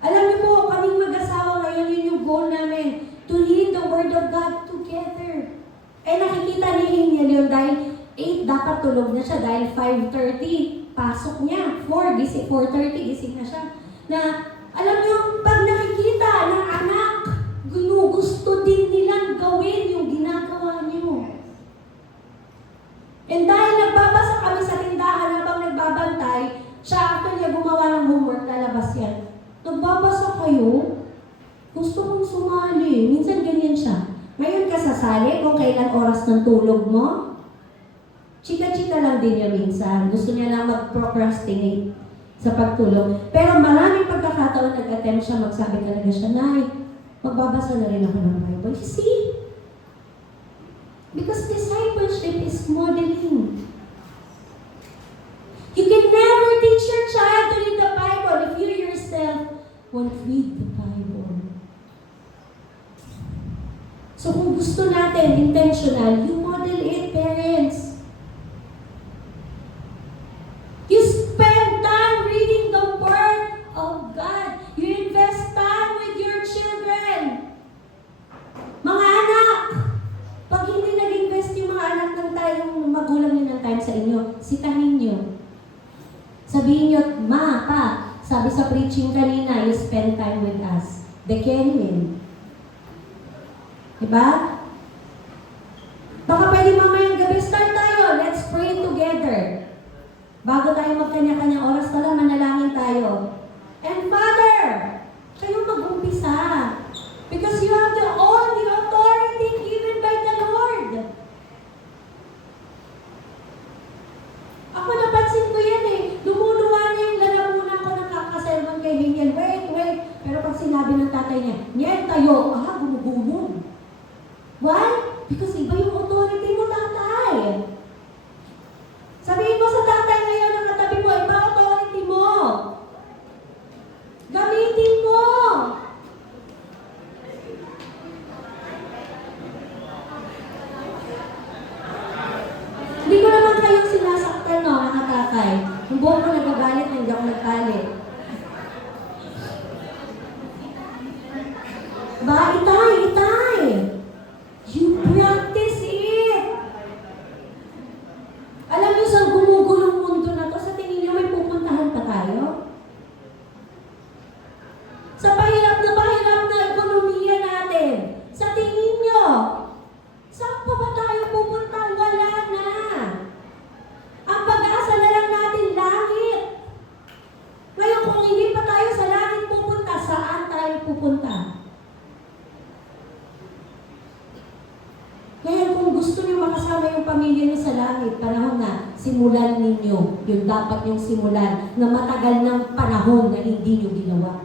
Alam niyo po, kaming mag-asawa ngayon, yun yung goal namin. To read the Word of God together. Eh nakikita ni Hiniel yun dahil 8 dapat tulog na siya dahil 5:30 pasok niya. 4:30 gising na siya. Na alam niyo, pag nakikita ng anak, ginugusto din nilang gawin yung ginagawa niyo. And dahil nagbabasa kami sa tindahan habang nagbabantay, siya after niya gumawa ng homework, lalabas yan. Nagbabasa kayo? Gusto kong sumali. Minsan ganyan siya. Ngayon ka sasali kung kailan oras ng tulog mo? Chika-chika lang din niya minsan. Gusto niya lang mag-procrastinate. sa pagtulong. Pero maraming pagkakataon nag-attempt siya, magsabi talaga siya, Nay, magbabasa na rin ako ng Bible. You see? Because discipleship is modeling. You can never teach your child to read the Bible if you yourself won't read the Bible. So kung gusto natin, intentional, you model it, parents. You spend time reading the Word of God. You invest time with your children. Mga anak, pag hindi nag-invest yung mga anak ng tayong magulang nyo ng time sa inyo, sitahin nyo. Sabihin nyo, Ma, Pa, sabi sa preaching kanina, you spend time with us. Bekenin. Diba? Baka pwede mamayang gabi, start tayo. Let's pray together. Bago tayo magkanya-kanyang oras pala, manalangin tayo. And Father, kayo mag-umpisa. Because you have all the authority given by the Lord. Ako napansin ko yan eh. Lumuluwa na yung lalamunan ko ng kakasermon kay Linian. Wait. Pero pag sinabi ng tatay niya, Niel, tayo. Gumugulong. Why? Because iba yung authority mo, tatay. Sabihin mo sa tatay ngayon ng katabi mo, iba authority mo. Gamitin mo. Hindi ko naman kayong sinasaktan, no, mga tatay. Yung buong ko nagagalit na hindi ako nagkalit. Ba, itay. You practice it. Alam niyo sa gumugulong mundo na to, sa tingin niyo may pupuntahan pa tayo? Sa pahirap na ekonomiya natin, sa tingin niyo, saan pa ba tayo pupunta? Wala na. Ang pag-asa na lang natin langit. Ngayon kung hindi pa tayo sa langit pupunta, saan tayo pupunta? Kaya kung gusto niyo makasama yung pamilya niyo sa langit, panahon na, simulan ninyo yung dapat niyong simulan na matagal ng panahon na hindi niyo ginawa.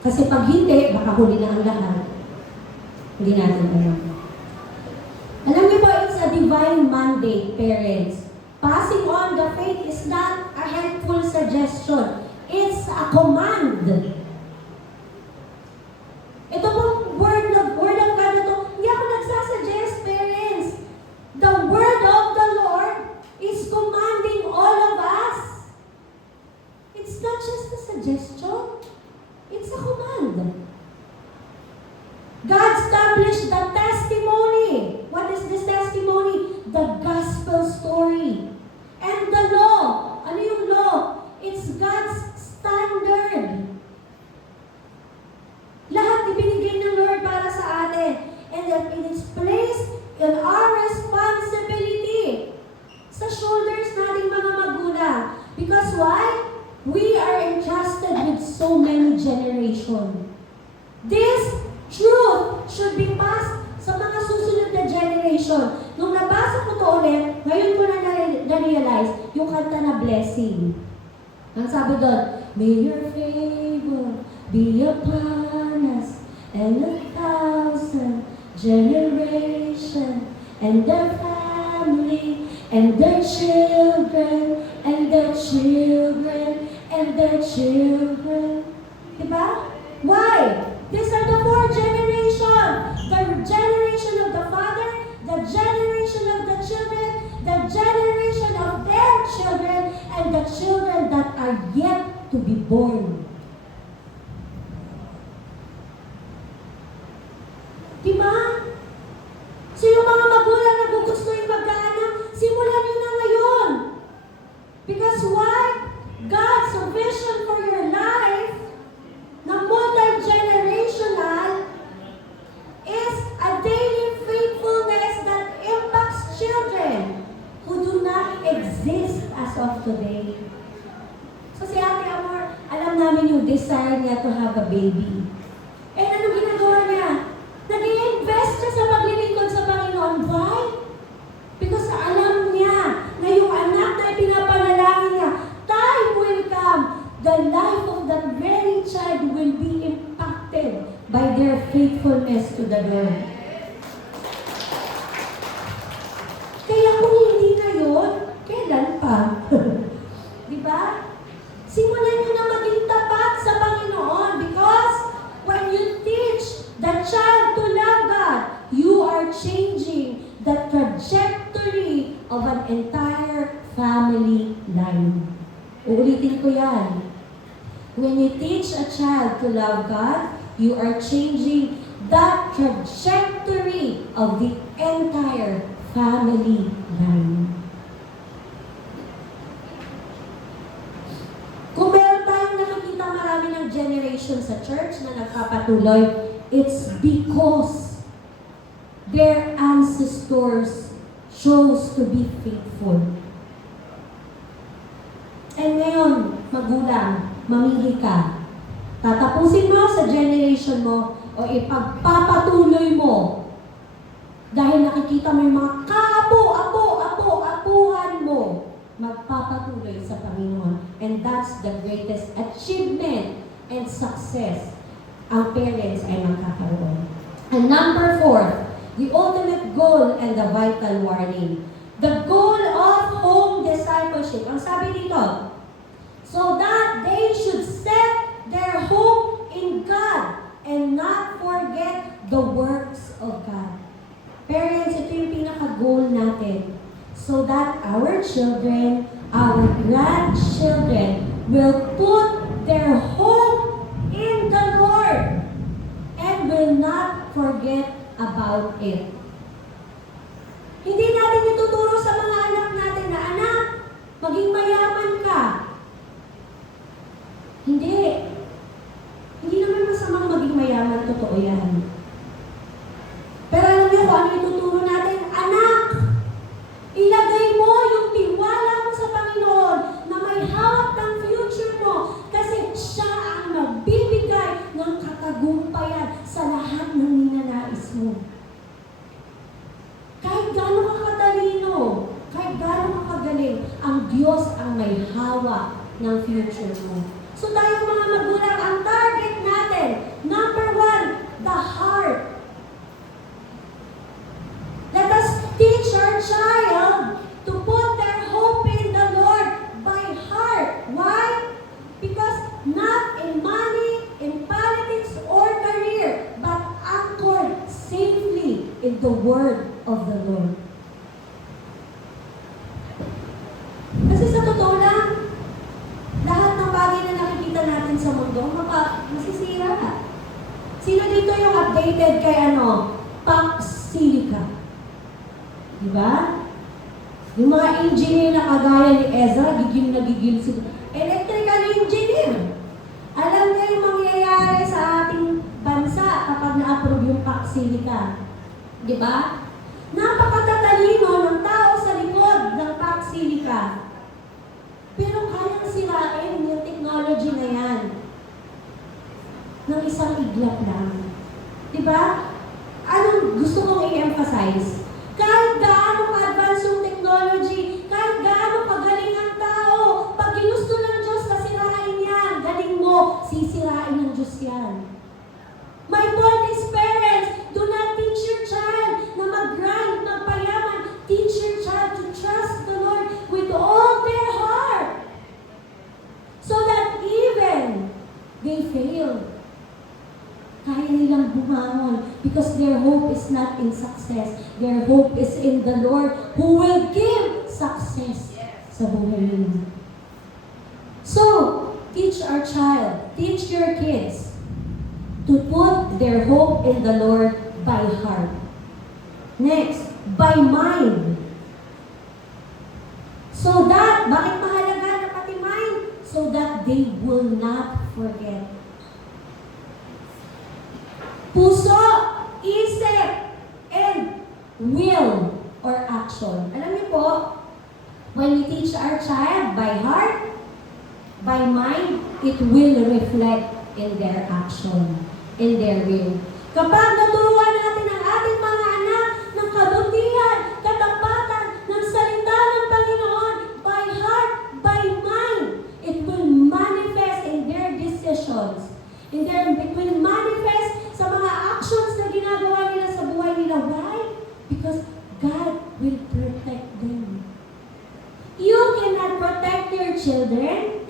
Kasi pag hindi, baka huli na ang lahat. Hindi natin alam. Alam niyo ba, it's a divine mandate, parents. Passing on the faith is not a helpful suggestion. It's a command. Ito pong word of God na ito, hindi ako nagsasuggest, parents. The word of the Lord is commanding all of us. It's not just a suggestion. It's a command. God established the testimony. What is this testimony? The gospel story. And the law. Ano yung law? It's God's standard. Lahat ibinigay ng Lord para sa atin. And that it is placed in our responsibility sa shoulders nating mga magulang. Because why? We are entrusted with so many generations. This truth should be passed sa mga susunod na generation. Nung nabasa ko to ulit, ngayon ko na-realize yung kanta na Blessing. Ang sabi doon, May your favor be upon us and 1,000 generations and their family and their children and their children and their children. Diba? Why? These are the 4 generations. The generation of the father, the generation of the children, the generation of their children, and the children that are yet to be born. Diba? So yung mga magulang na gusto yung magkaanak, simulan nyo na ngayon. Because why? God's vision for your life na multi-generational is a daily faithfulness that impacts children who do not exist as of today. So si Ate Amor, alam namin yung desire niya to have a baby. And ano ginagawa niya? Nag-i-invest siya sa paglilingkod sa Panginoon. Why? Because alam niya na yung the life of that very child will be impacted by their faithfulness to the Lord. Kaya kung hindi ngayon, kailan pa? Di ba? Simulan nyo na maging tapat sa Panginoon because when you teach the child to love God, you are changing the trajectory of an entire family line. Uulitin ko yan. When you teach a child to love God, you are changing the trajectory of the entire family line. Kung meron tayong nakikita marami ng generation sa church na nagpapatuloy, it's because their ancestors chose to be faithful. And ngayon, magulang, mamili ka. Tatapusin mo sa generation mo o ipagpapatuloy mo dahil nakikita mo yung mga apuhan mo magpapatuloy sa Panginoon. And that's the greatest achievement and success ang parents ay magkakaroon. And number 4, the ultimate goal and the vital warning. The goal of home discipleship. Ang sabi dito, so that they should set their hope in God and not forget the works of God. Parents, ito yung pinaka-goal natin. So that our children, our grandchildren will put their hope in the Lord and will not forget about it. Hindi natin ituturo sa mga anak natin na, anak, maging mayaman ka. Hindi. Hindi naman masamang maging mayaman, totoo yan. Pero alam niyo kung ano ituturo natin? Anak, ilagay mo yung tiwala mo sa Panginoon na may hawak ng future mo kasi siya ang magbibigay ng katagumpayan sa lahat ng ninanais mo. Kahit gaano ka katalino, kahit gaano ka kagaling, ang Diyos ang may hawak ng future mo. So tayo mga magulang, ang target natin, number 1, the heart. Let us teach our child to put their hope in the Lord by heart. Why? Because not in money, in politics, or career, but anchored safely in the Word of the Lord. Kasi sa totoo lang, lahat ng bagay na nakikita natin sa mundo, masisira. Sino dito yung updated kay Pax-Silica? Diba? Yung mga engineer na kagaya ni Ezra, gigil na gigil sila. Electrical engineer. Alam niya yung mangyayari sa ating bansa kapag na-approve yung Pax-Silica. Diba? Napakatatalino ng tao sa likod ng Pax-Silica. Pero kayang sirain yung technology na yan ng isang iglap lang. Diba? Anong gusto kong i-emphasize? Kahit gaano ka-advance yung technology, kahit gaano kagaling ang tao, pag ginusto ng Diyos na sirain yan, galing mo, sisirain ng Diyos yan. My point is, parents, do not teach your child na mag-grind, magpayaman. Teach your child to trust the Lord with all their heart. So that even they fail, kaya nilang bumangon because their hope is not in success. Their hope is in the Lord who will give success sa buhay nila. So, teach our child, teach your kids to put their hope in the Lord by heart. Next, by mind. So that, bakit mahalaga na pati mind? So that they will not forget. Puso, isip, and will or action. Alam niyo po, when we teach our child by heart, by mind, it will reflect in their action, in their will. Kapag naturuan natin ang ating mga anak ng kabutihan, katapatan, ng salita ng Panginoon, by heart, by mind, it will manifest in It will manifest sa mga actions na ginagawa nila sa buhay nila. Why? Because God will protect them. You cannot protect your children.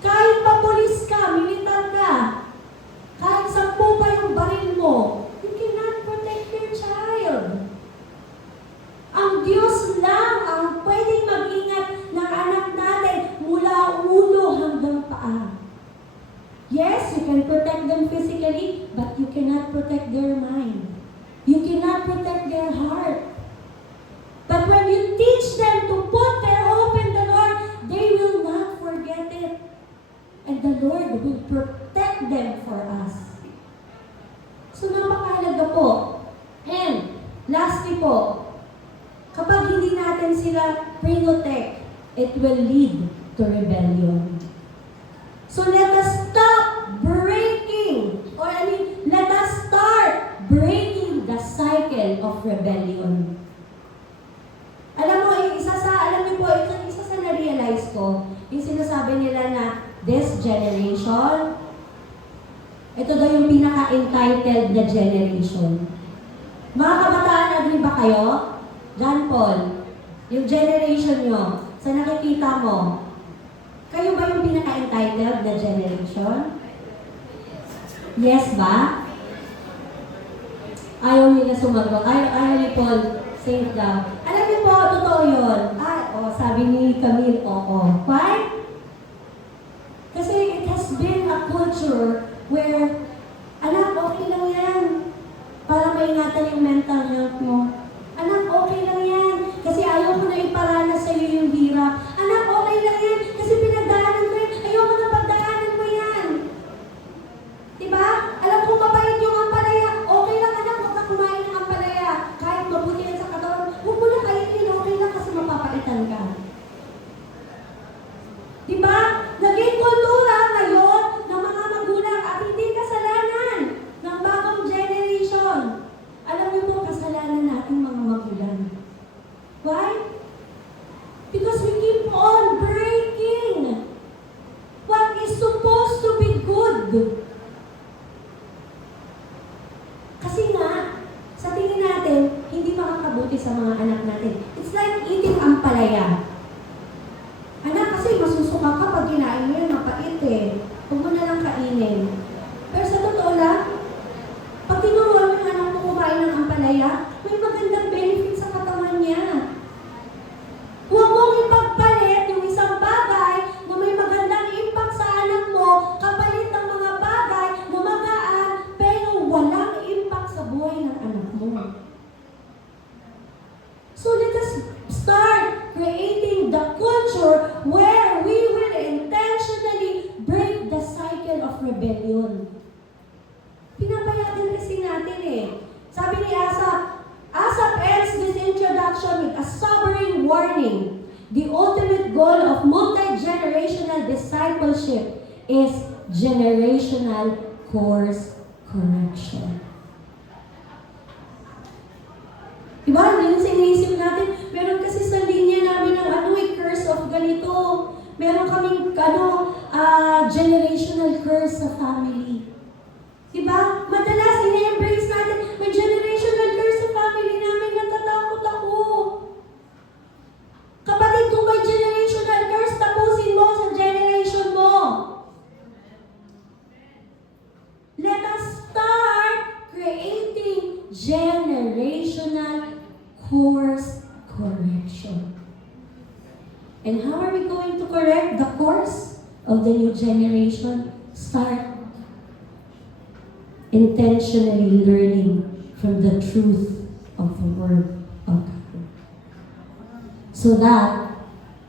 Kahit pa pulis ka, militar ka, kahit 10 pa yung baril mo, you cannot protect your child. Ang Diyos lang ang pwedeng mag-ingat ng anak natin mula ulo hanggang paa. Yes, you can protect them physically, but you cannot protect their mind. You cannot protect their heart. But when you teach them to put their hope in the Lord, they will not forget it. And the Lord will protect them for us. So napakahalaga po. And lastly po, kapag hindi natin sila protect, it will lead to rebellion. So let us stop breaking, let us start breaking the cycle of rebellion. Alam mo, isa sa na-realize ko, yung sinasabi nila na this generation, ito daw yung pinaka-entitled na generation. Mga kabataan, agree ba kayo? John Paul, yung generation nyo, sa nakikita mo, kayo ba yung pinaka-entitled na generation? Yes ba? Ayaw nila sumagot. Ayaw ni Paul, save daw. Alam niyo po, totoo yun. Sabi ni Camille, oo. Why? Kasi it has been a culture where, anak, okay lang yan. Para maingatan yung mental health mo. Anak, okay lang yan. Kasi ayaw ko na iparanas sa iyo yung hirap. Anak, okay lang yan. Kasi pinagdaanan ko yan. Ayaw ko na pagdaanan mo yan. Diba? Alam ko mabait yung ampalaya. Okay lang, anak, huwag ka kumain ng ampalaya. Kahit mabuti yan sa katawan, huwag mo na kainin. Okay lang kasi mapapaitan ka. Diba? Naging kultura ngayon ng mga magulang at hindi kasalanan ng bagong generation. Alam niyo po, kasalanan natin mga magulang. Why? Because we keep on breaking what is supposed to be good. Kasi nga, sa tingin natin, hindi makakabuti sa mga anak natin. It's like eating ampalaya. Anak, kasi masusuka ka pag kinain mo yan, mapait eh. Huwag mo na lang kainin. Pero sa totoo lang, pag tinuruan mo yung anak mo kumain ng ampalaya, may magandang benefit sa katawan niya. Huwag mong ipagpalit yung isang bagay na may magandang impact sa anak mo kapalit ng mga bagay na magaan pero walang impact sa buhay ng anak mo. So let us start creating the culture where we will intentionally break the cycle of rebellion. Pinapayagan kasi natin eh. Sabi ni Asaph ends this introduction with a sobering warning. The ultimate goal of multi-generational discipleship is generational course correction. Diba? Yun sa iniisip natin, meron kasi sa linya namin ng curse of ganito. Meron kaming generational curse sa family. Diba? Madalas ini-embrace natin, may generational curse sa family namin, natatakot ako. Kapatid, kung may generational curse, tapusin mo sa generation mo. Let us start creating generational course correction. And how are we going to correct the course of the new generation? Start intentionally learning from the truth of the Word of God. So that,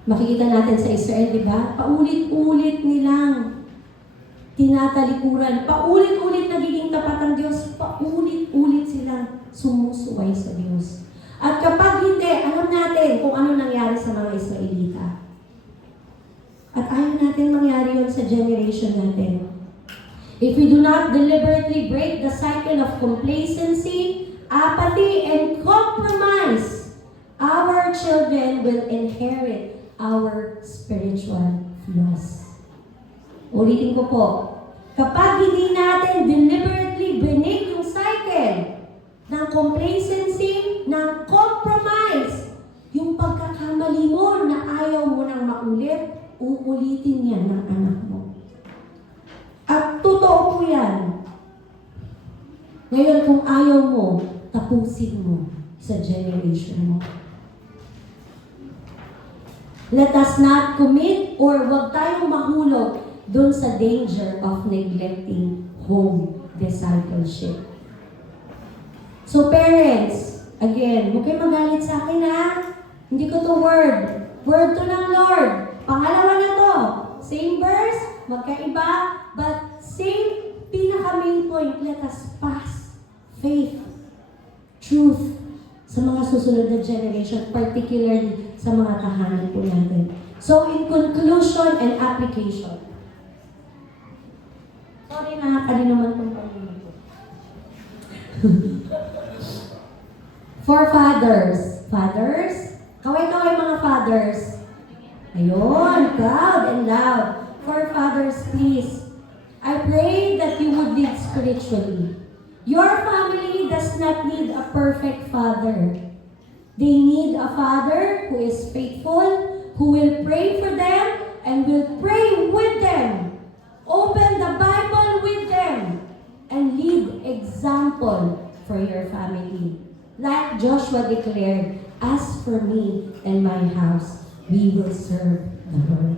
makikita natin sa Israel, di ba? Paulit-ulit nilang tinatalikuran, paulit-ulit nagiging tapat ang Diyos, paulit-ulit silang sumusuway sa Diyos. At kapag hindi, alam natin kung ano nangyari sa mga Israelita. At ayaw natin mangyari yun sa generation natin. If we do not deliberately break the cycle of complacency, apathy, and compromise, our children will inherit our spiritual flaws. Ulitin ko po. Kapag hindi natin deliberately break yung cycle ng complacency, ng compromise, yung pagkakamali mo na ayaw mo nang maulit, uulitin yan ng anak mo. At totoo po yan. Ngayon, kung ayaw mo, tapusin mo sa generation mo. Let us not commit or wag tayong mahulog dun sa danger of neglecting home discipleship. So parents, again, huwag kayo magalit sa akin ha. Hindi ko to word. Word to ng Lord. Pangalawa na to. Same verse, magkaiba, but same pinaka-main point. Let us pass faith, truth sa mga susunod na generation, particularly sa mga tahanan po natin. So in conclusion and application, sorry, nakakali naman itong panginoon ko. For fathers. Fathers? Kaway-kaway mga fathers. Ayun, proud and loud. For fathers, please. I pray that you would lead spiritually. Your family does not need a perfect father. They need a father who is faithful, who will pray for them, and will pray with them. Open the Bible with them and lead example for your family. Like Joshua declared, as for me and my house, we will serve the Lord.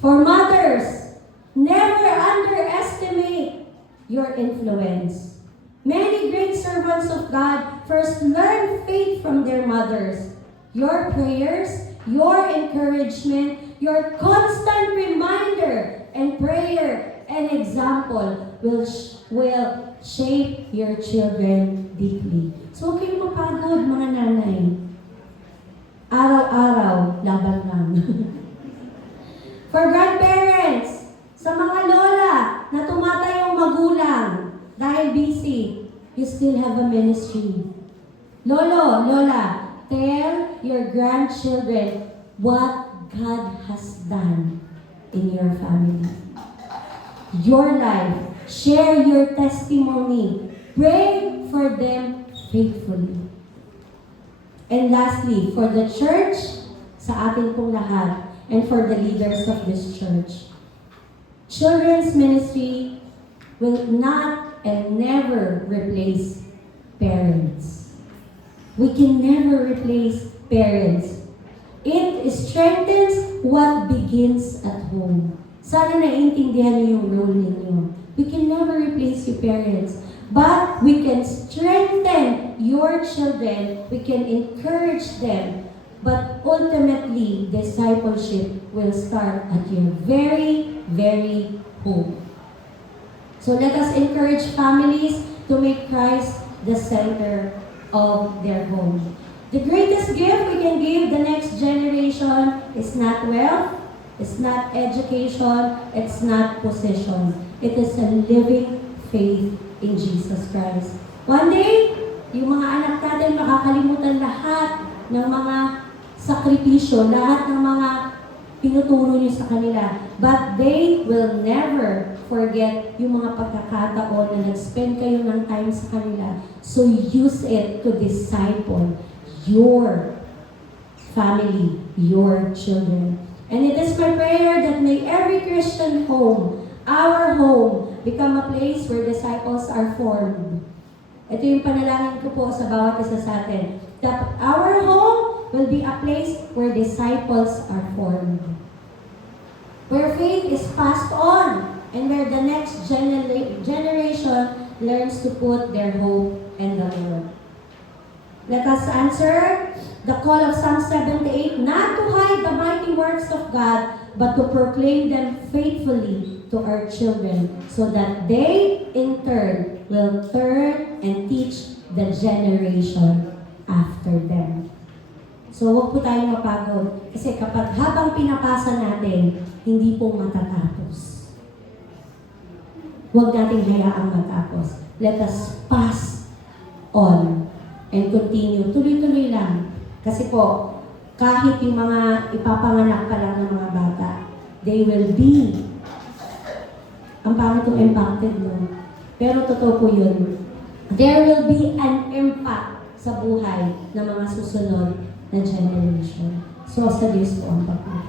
For mothers, never underestimate your influence. Many great servants of God first learned faith from their mothers. Your prayers, your encouragement, your constant reminder and prayer and example will shape your children deeply. So, huwag kayong mapagod, mga nanay. Araw-araw, laban lang. For grandparents, sa mga lola na tumatayong magulang dahil busy, you still have a ministry. Lolo, lola, tell your grandchildren what God has done in your family. Your life. Share your testimony. Pray for them faithfully. And lastly, for the church, sa atin pong lahat, and for the leaders of this church, children's ministry will not and never replace parents. We can never replace parents. It strengthens what begins at home. Sana naiintindihan niyo yung role ninyo. We can never replace your parents, but we can strengthen your children, we can encourage them, but ultimately, discipleship will start at your very, very home. So let us encourage families to make Christ the center of their home. The greatest gift we can give the next generation is not wealth, it's not education, it's not position. It is a living faith in Jesus Christ. One day, yung mga anak natin makakalimutan lahat ng mga sakripisyo, lahat ng mga pinuturo niyo sa kanila. But they will never forget yung mga pagkakataon na nag-spend kayo ng time sa kanila. So use it to disciple your family, your children. And it is my prayer that may every Christian home, our home, become a place where disciples are formed. Ito yung panalangin ko po sa bawat isa sa atin. That our home will be a place where disciples are formed. Where faith is passed on and where the next generation learns to put their hope in the Lord. Let us answer the call of Psalm 78, not to hide the mighty works of God, but to proclaim them faithfully to our children, so that they, in turn, will turn and teach the generation after them. So, huwag po tayong mapagod. Kasi kapag habang pinapasa natin, hindi po matatapos. Huwag nating hayaang matapos. Let us pass on and continue. Tuloy-tuloy lang. Kasi po, kahit yung mga ipapanganak pa lang ng mga bata, they will be Ang pangit yung impacted, no? Pero totoo po yun. There will be an impact sa buhay ng mga susunod na generation. So, sa Diyos po ang pagpapalagay.